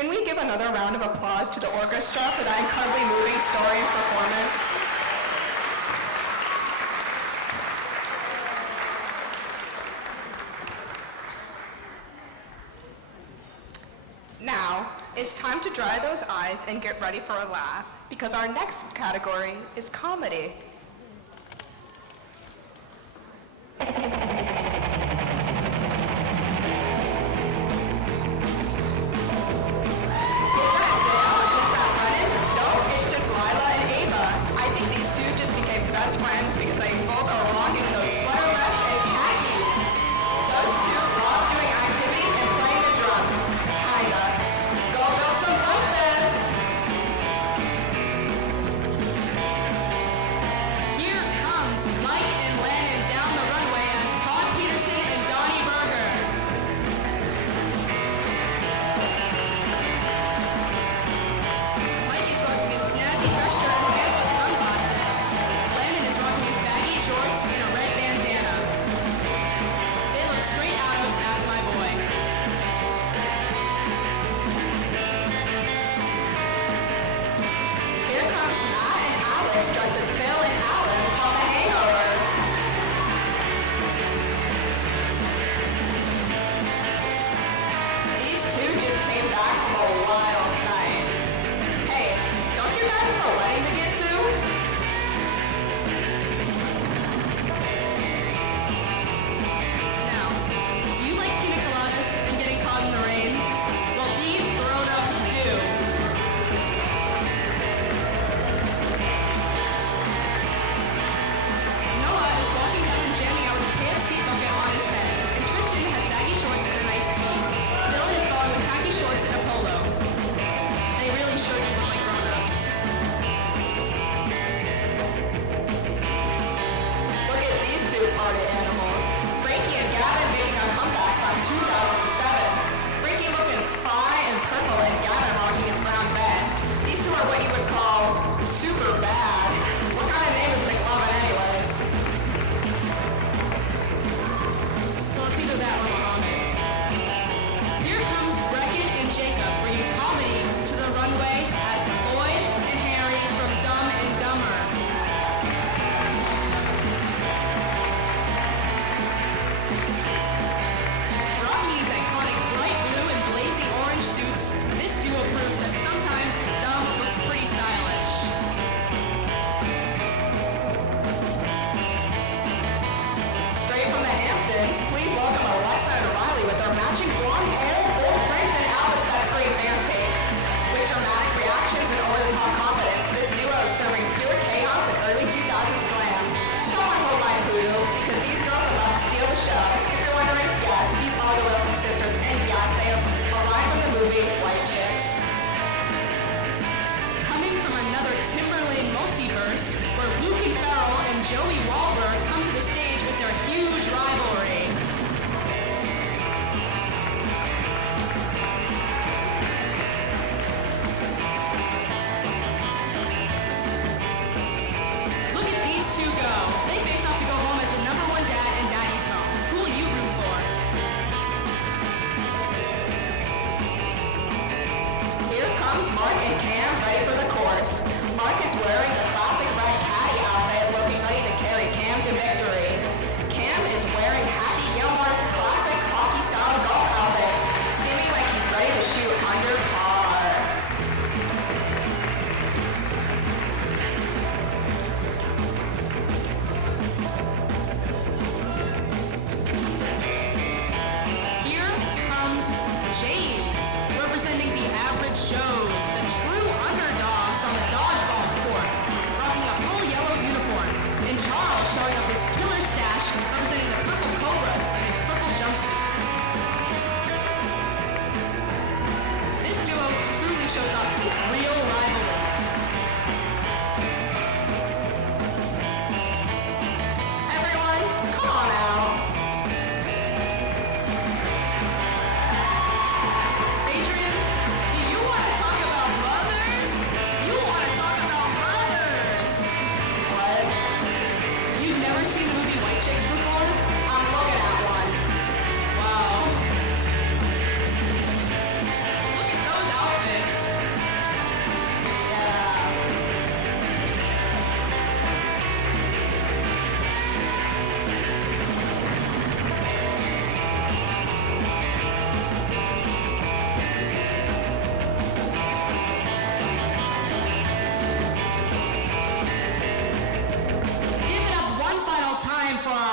Can we give another round of applause to the orchestra for that incredibly moving story and performance? Now, it's time to dry those eyes and get ready for a laugh, because our next category is comedy. Best friends because they both are rocking those sweater vests and khakis. Those two love doing activities and playing the drums. Kinda. Go build some bunk beds. Here comes Mike and Landon down the runway as Todd Peterson and Donnie Berger. Mike is rocking a snazzy dress shirt and pants with sunglasses. Landon is rocking his baggy shorts and a red bandana. They look straight out of That's My Boy. Here comes Matt and Alex dressed as Phil and Alan from The Hangover. These two just came back from a wild night. Hey, don't you guys have a wedding to get to? Now, do you like pina coladas and getting caught in the rain? Well, these grown-ups do. Noah is walking down and jamming out with a KFC bucket on his head, and Tristan has baggy shorts and a nice tee. Dylan is following with khaki shorts and a polo. They really sure do look like grown-ups. Look at these two party animals. Frankie and Gavin making a comeback from 2007. Frankie looking fly and purple and Gavin rocking his brown vest. These two are what you would call super bad. What kind of name is McLovin anyways? Well, it's either that or Muhammad. Here comes Brecken and Jacob bringing comedy to the runway as Lloyd and Harry from Dumb and Dumber. Rocking these iconic bright blue and blazing orange suits, this duo proves that sometimes dumb looks pretty stylish. Straight from the Hamptons, please welcome Alexa and Riley with their matching blonde hair, gold prints, and outfits that scream fancy. With dramatic reactions and over-the-top confidence, this duo is serving pure chaos and early 2000s glam. Someone hold my poodle, because these girls are about to steal the show. If you're wondering, yes, these are the Wilson sisters, and yes, they have arrived from the movie White Chicks. Coming from another Timberlane multiverse, where Luke and Farrell and Joey Wahlberg come to the stage with their huge rivalry. Look at these two go. They face off to go home as the #1 dad and daddy's home. Who will you root for? Here comes Mark and Cam ready for the course. Mark is wearing the classic red caddy outfit looking ready to carry Cam to victory. Cam is wearing happy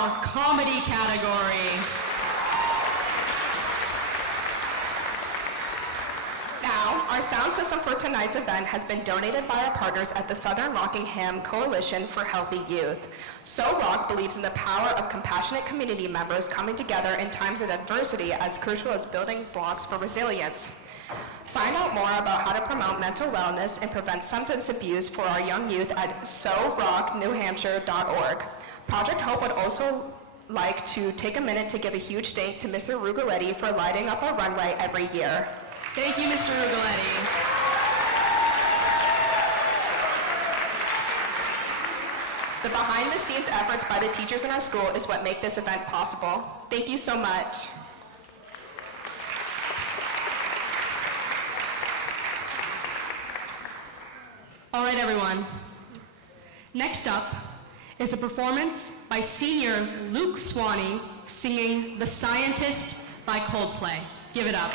our comedy category. Now, our sound system for tonight's event has been donated by our partners at the Southern Rockingham Coalition for Healthy Youth. So Rock believes in the power of compassionate community members coming together in times of adversity as crucial as building blocks for resilience. Find out more about how to promote mental wellness and prevent substance abuse for our young youth at sorocknewhampshire.org. Project Hope would also like to take a minute to give a huge thank to Mr. Rugoletti for lighting up our runway every year. Thank you, Mr. Rugoletti. The behind-the-scenes efforts by the teachers in our school is what make this event possible. Thank you so much. All right, everyone. Next up is a performance by senior Luke Swanee singing The Scientist by Coldplay. Give it up.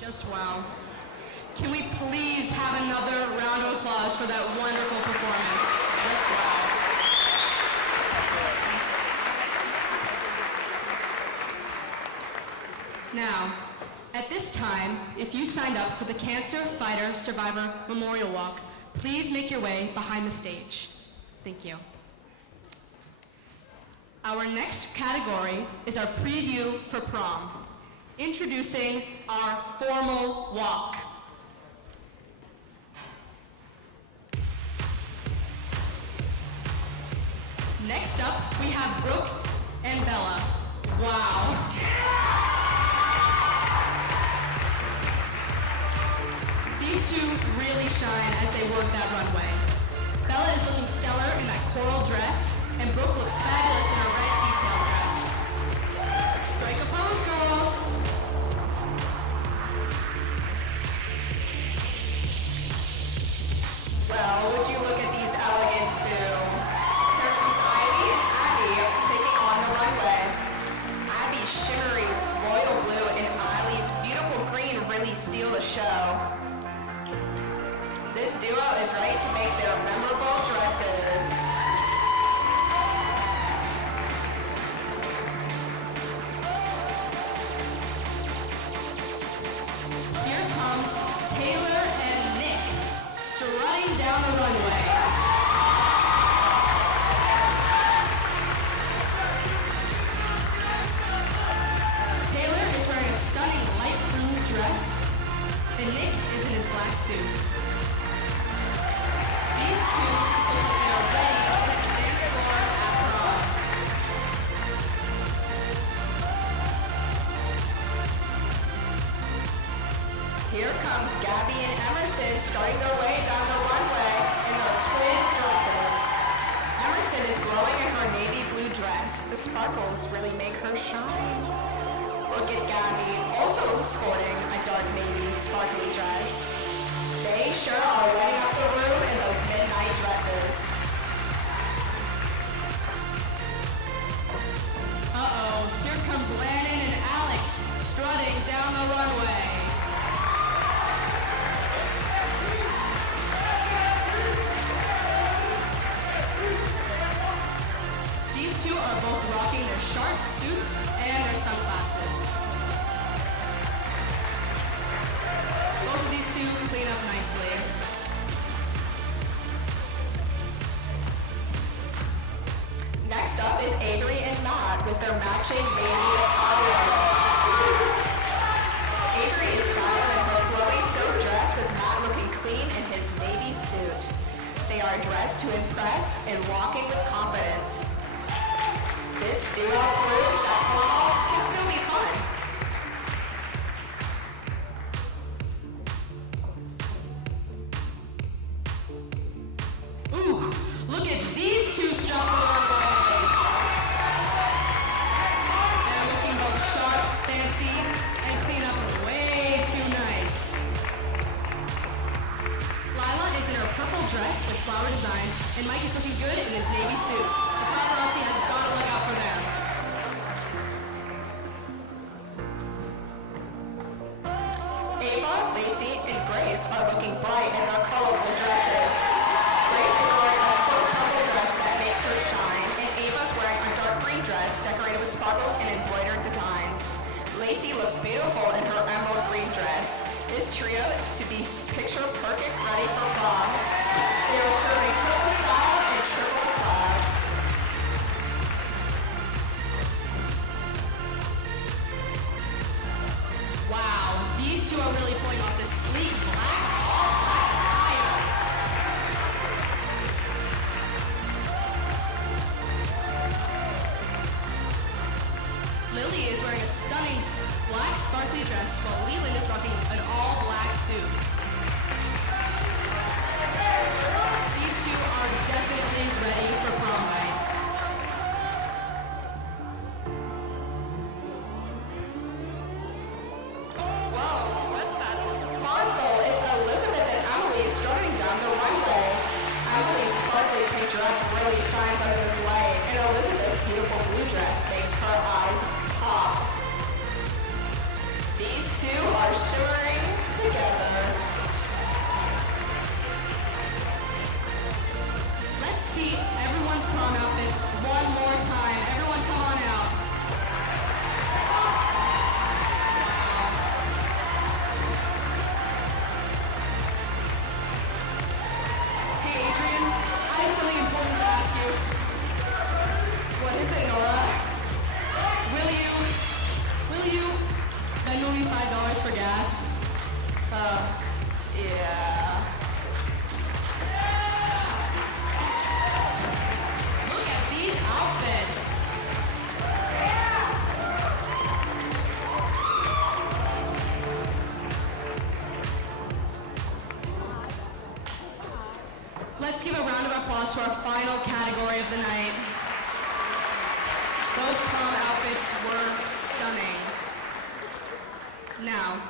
Just wow. Can we please have another round of applause for that wonderful performance? Just wow. Now, at this time, if you signed up for the Cancer Fighter Survivor Memorial Walk, please make your way behind the stage. Thank you. Our next category is our preview for prom. Introducing our formal walk. Next up, we have Brooke and Bella. Wow. These two really shine as they work that runway. Bella is looking stellar in that coral dress, and Brooke looks fabulous in her red detail dress. Strike a pose, girls. Well, would you look at these elegant two? Here comes Ivy and Abby taking on the runway. Abby's shimmery royal blue and Ivy's beautiful green really steal the show. This duo is ready to make their memorable dresses. Here comes Taylor and Nick strutting down the runway. Taylor is wearing a stunning light blue dress, and Nick is in his black suit. These two look like they are ready to hit the dance floor at prom. Here comes Gabby and Emerson starting their way down the runway in their twin dresses. Emerson is glowing in her navy blue dress. The sparkles really make her shine. Look at Gabby, also sporting a dark navy sparkly dress. They sure are lighting up the room in those midnight dresses. Uh-oh, here comes Landon and Alex strutting down the runway. These two are both rocking their sharp suits and their sunglasses. Both of these two clean up nicely. Next up is Avery and Matt with their matching navy attire. Avery is styled in her flowy silk dress with Matt looking clean in his navy suit. They are dressed to impress and walking with confidence. This duo proves that formal can still be fun. Ooh, look at these two strut the runway. They're looking both sharp, fancy, and clean up way too nice. Lila is in her purple dress with flower designs, and Mike is looking good in his navy suit. The paparazzi has got to look out for them. Ava, Lacey, and Grace are looking bright in their colorful dresses. Grace is wearing a silk purple dress that makes her shine, and Ava's wearing a dark green dress decorated with sparkles and embroidered designs. Lacey looks beautiful in her emerald green dress. This trio to be picture perfect, ready for prom. They are serving triple style and triple class. Wow, these two are really pulling off this sleek black, all black attire. Lily is wearing a stunning black sparkly dress while Leland is rocking an all black suit. These two are definitely ready for prom night. Whoa, what's that sparkle? It's Elizabeth and Emily strutting down the runway. Emily's sparkly pink dress really shines under this light, and Elizabeth's beautiful blue dress makes her eyes pop. These two are shimmering together. Let's see everyone's prom outfits one more time. Everyone come on out. Hey Adrian, I have something important to ask you. What is it, Nora? Will you Venmo me $5 for gas? Yeah. Look at these outfits. Let's give a round of applause to our final category of the night. Those prom outfits were stunning. Now,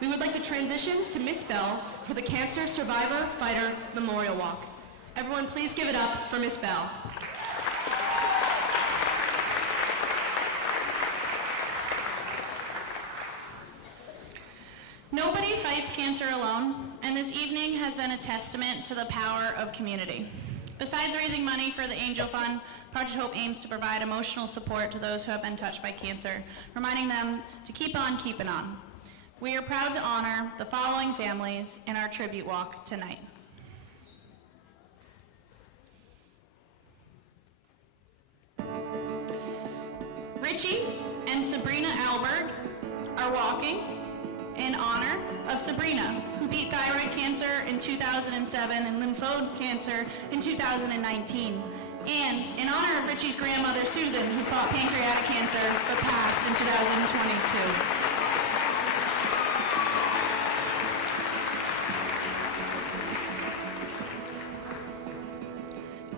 we would like to transition to Miss Bell for the Cancer Survivor Fighter Memorial Walk. Everyone, please give it up for Miss Bell. Nobody fights cancer alone, and this evening has been a testament to the power of community. Besides raising money for the Angel Fund, Project Hope aims to provide emotional support to those who have been touched by cancer, reminding them to keep on keeping on. We are proud to honor the following families in our tribute walk tonight. Richie and Sabrina Alberg are walking in honor of Sabrina, who beat thyroid cancer in 2007 and lymphoid cancer in 2019. And in honor of Richie's grandmother, Susan, who fought pancreatic cancer but passed in 2022.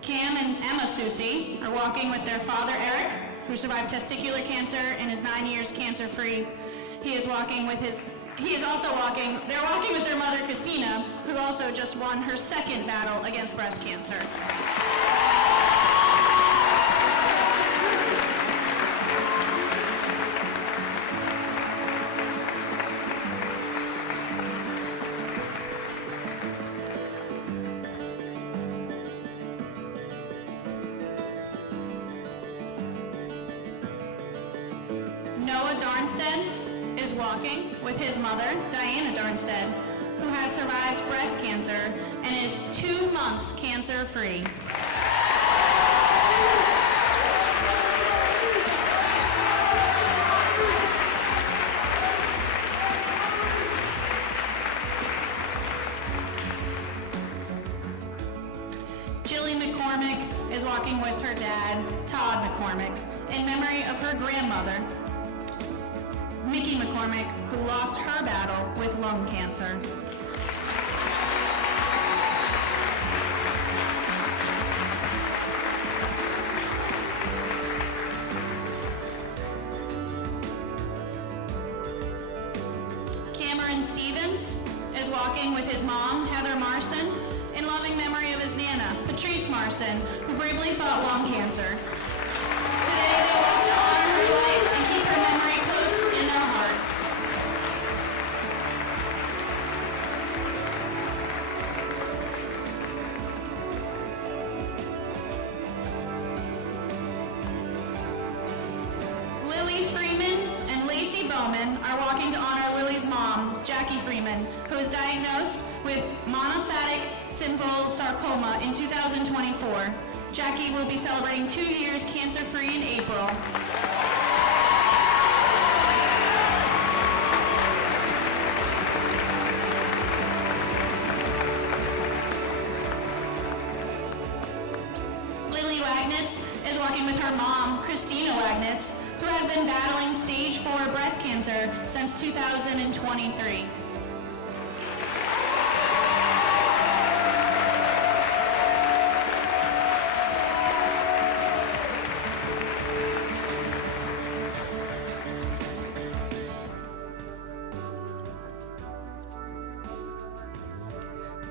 Cam and Emma Susie are walking with their father, Eric, who survived testicular cancer and is 9 years cancer-free. They're walking with their mother, Christina, who also just won her second battle against breast cancer. Noah Darnstead is walking with his mother, Diana Darnstead, who has survived breast cancer and is 2 months cancer-free. Jilly McCormick is walking with her dad, Todd McCormick, in memory of her grandmother, Mickey McCormick, who lost her battle with lung cancer. Cameron Stevens is walking with his mom, Heather Marson, in loving memory of his Nana, Patrice Marson, who bravely fought lung cancer. Today they walk to honor her life and keep her memory close in their hearts. Lily Freeman and Lacey Bowman are walking to honor Lily's mom, Jackie Freeman, who was diagnosed with monocytic simple sarcoma in 2024. Jackie will be celebrating 2 years cancer-free in April. Lily Wagnitz is walking with her mom, Christina Wagnitz, who has been battling stage 4 breast cancer since 2023.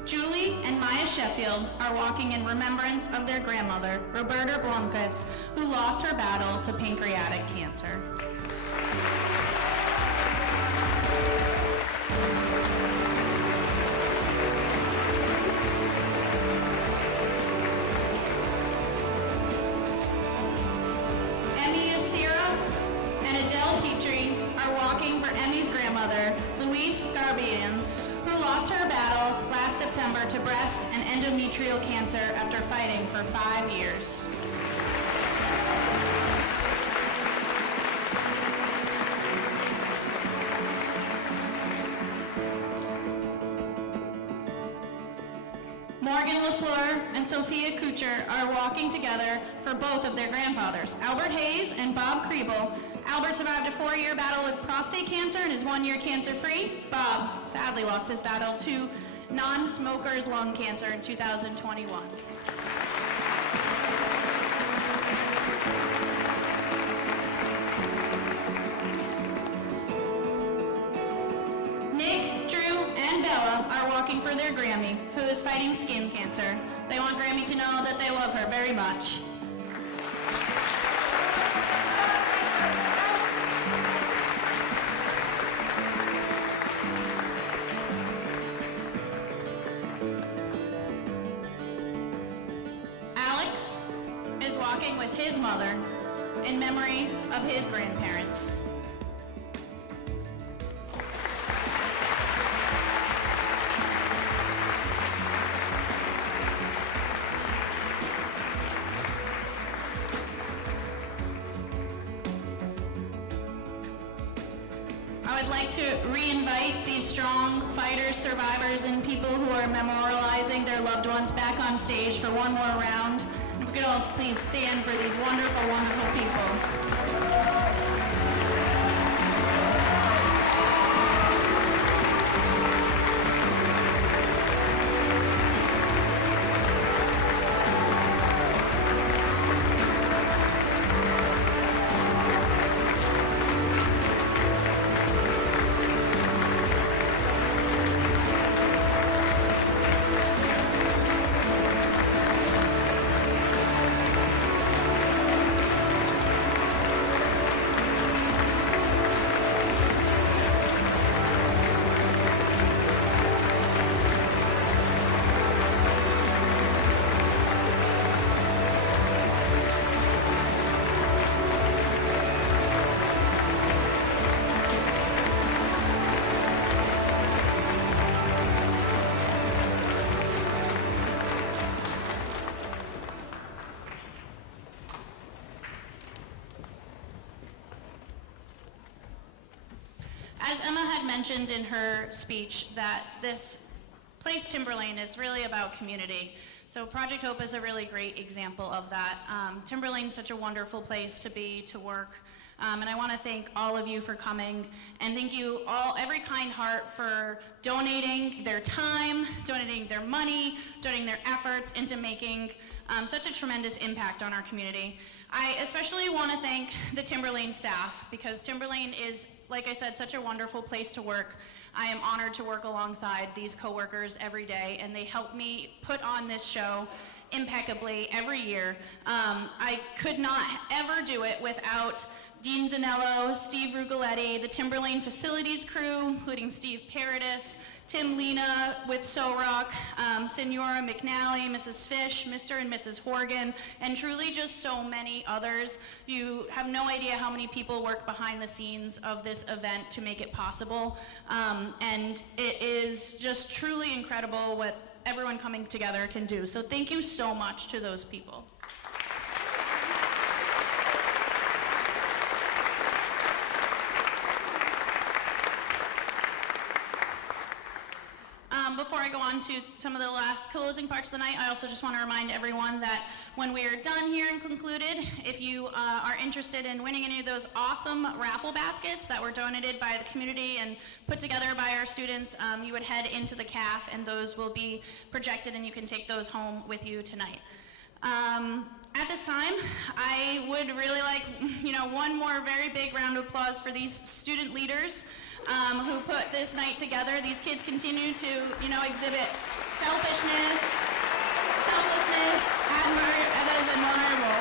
Julie and Maya Sheffield are walking in remembrance of their grandmother, Roberta Blomkus, who lost her battle to pancreatic cancer. grandmother, Louise Garbian, who lost her battle last September to breast and endometrial cancer after fighting for 5 years. Morgan LaFleur and Sophia Kucher are walking together for both of their grandfathers, Albert Hayes and Bob Kriebel. Albert survived a 4-year battle with prostate cancer and is 1 year cancer-free. Bob sadly lost his battle to non-smokers lung cancer in 2021. Nick, Drew, and Bella are walking for their Grammy, who is fighting skin cancer. They want Grammy to know that they love her very much. Alex is walking with his mother in memory of his grandparents. I would like to re-invite these strong fighters, survivors, and people who are memorializing their loved ones back on stage for one more round. If we could all please stand for these wonderful, wonderful people. As Emma had mentioned in her speech, that this place, Timberlane, is really about community. So Project Hope is a really great example of that. Timberlane is such a wonderful place to be, to work. And I want to thank all of you for coming, and thank you all, every kind heart, for donating their time, donating their money, donating their efforts into making such a tremendous impact on our community. I especially want to thank the Timberlane staff, because Timberlane is, like I said, such a wonderful place to work. I am honored to work alongside these coworkers every day, and they help me put on this show impeccably every year. I could not ever do it without Dean Zanello, Steve Rugoletti, the Timberlane facilities crew, including Steve Paradis, Tim Lena with SOROC, Senora McNally, Mrs. Fish, Mr. and Mrs. Horgan, and truly just so many others. You have no idea how many people work behind the scenes of this event to make it possible. And it is just truly incredible what everyone coming together can do. So thank you so much to those people. Before I go on to some of the last closing parts of the night, I also just want to remind everyone that when we are done here and concluded, if you are interested in winning any of those awesome raffle baskets that were donated by the community and put together by our students, you would head into the CAF, and those will be projected, and you can take those home with you tonight. At this time, I would really like, one more very big round of applause for these student leaders who put this night together. These kids continue to, exhibit selflessness, that is admirable.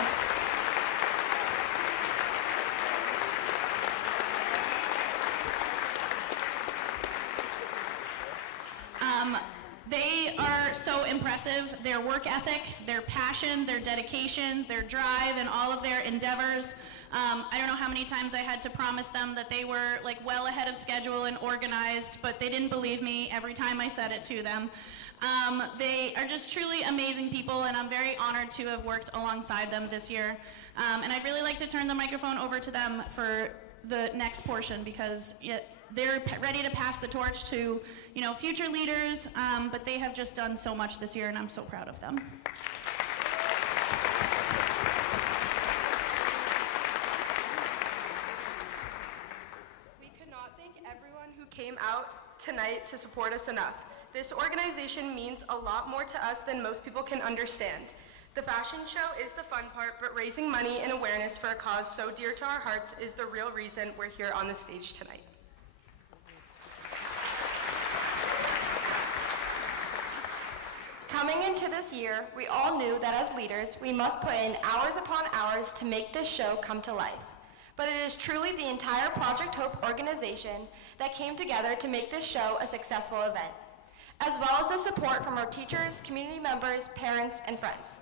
They are so important impressive. Their work ethic, their passion, their dedication, their drive, and all of their endeavors. I don't know how many times I had to promise them that they were like well ahead of schedule and organized, but they didn't believe me every time I said it to them. They are just truly amazing people, and I'm very honored to have worked alongside them this year. And I'd really like to turn the microphone over to them for the next portion, because they're ready to pass the torch to, future leaders, but they have just done so much this year, and I'm so proud of them. We could not thank everyone who came out tonight to support us enough. This organization means a lot more to us than most people can understand. The fashion show is the fun part, but raising money and awareness for a cause so dear to our hearts is the real reason we're here on the stage tonight. Coming into this year, we all knew that as leaders, we must put in hours upon hours to make this show come to life. But it is truly the entire Project Hope organization that came together to make this show a successful event, as well as the support from our teachers, community members, parents, and friends.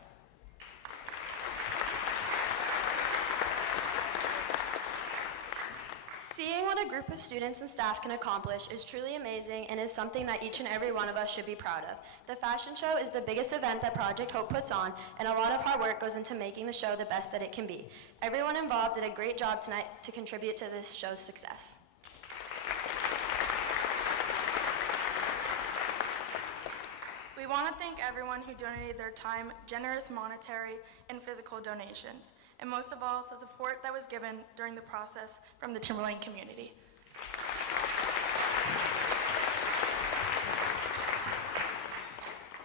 Seeing what a group of students and staff can accomplish is truly amazing and is something that each and every one of us should be proud of. The fashion show is the biggest event that Project Hope puts on, and a lot of hard work goes into making the show the best that it can be. Everyone involved did a great job tonight to contribute to this show's success. We want to thank everyone who donated their time, generous monetary and physical donations, and most of all, the support that was given during the process from the Timberlane community.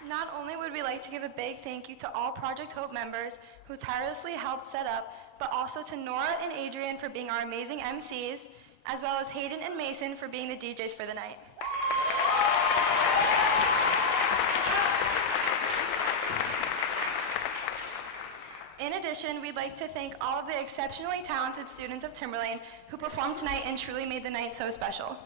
Not only would we like to give a big thank you to all Project Hope members who tirelessly helped set up, but also to Nora and Adrian for being our amazing MCs, as well as Hayden and Mason for being the DJs for the night. In addition, we'd like to thank all of the exceptionally talented students of Timberlane who performed tonight and truly made the night so special.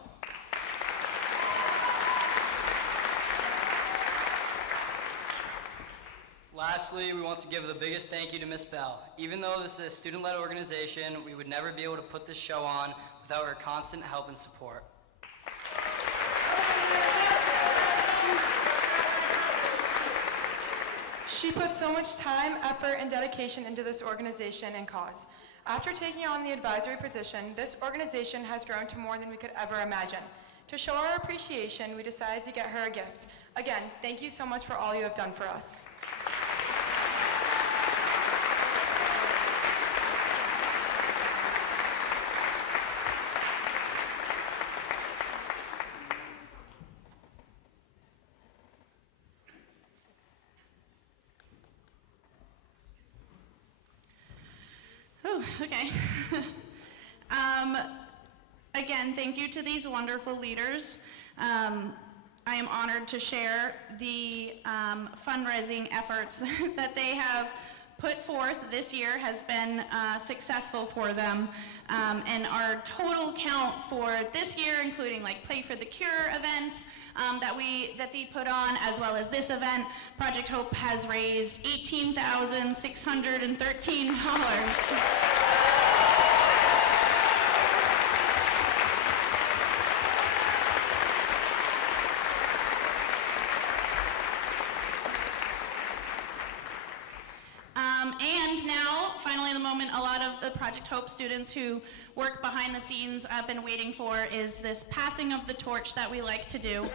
Lastly, we want to give the biggest thank you to Miss Bell. Even though this is a student-led organization, we would never be able to put this show on without her constant help and support. She put so much time, effort, and dedication into this organization and cause. After taking on the advisory position, this organization has grown to more than we could ever imagine. To show our appreciation, we decided to get her a gift. Again, thank you so much for all you have done for us. Okay. Again, thank you to these wonderful leaders. I am honored to share the fundraising efforts that they have put forth this year has been successful for them. And our total count for this year, including like Play for the Cure events that they put on, as well as this event, Project Hope has raised $18,613. And now, finally, the moment a lot of the Project Hope students who work behind the scenes have been waiting for is this passing of the torch that we like to do.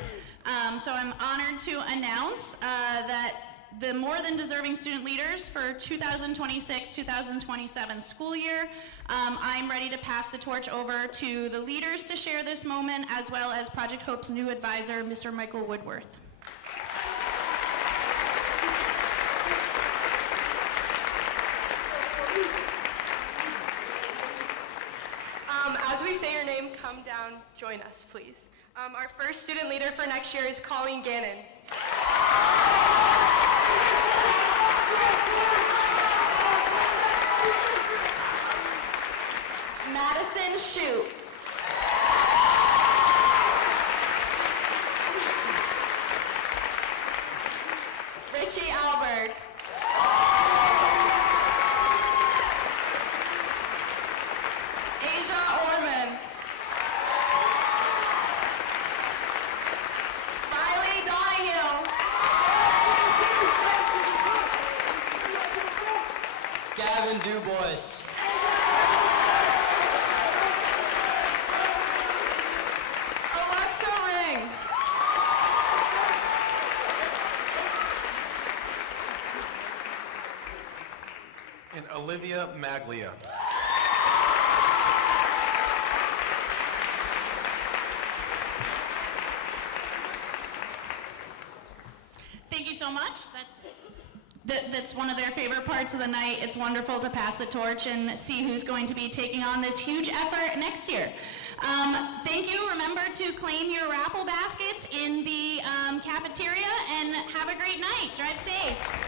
So I'm honored to announce that the more than deserving student leaders for 2026-2027 school year, I'm ready to pass the torch over to the leaders to share this moment, as well as Project Hope's new advisor, Mr. Michael Woodworth. As we say your name, come down, join us, please. Our first student leader for next year is Colleen Gannon. Madison Shute. voice. Alexa Ring. And Olivia Maglia. Thank you so much. That's one of their favorite parts of the night. It's wonderful to pass the torch and see who's going to be taking on this huge effort next year. Thank you. Remember to claim your raffle baskets in the cafeteria and have a great night. Drive safe.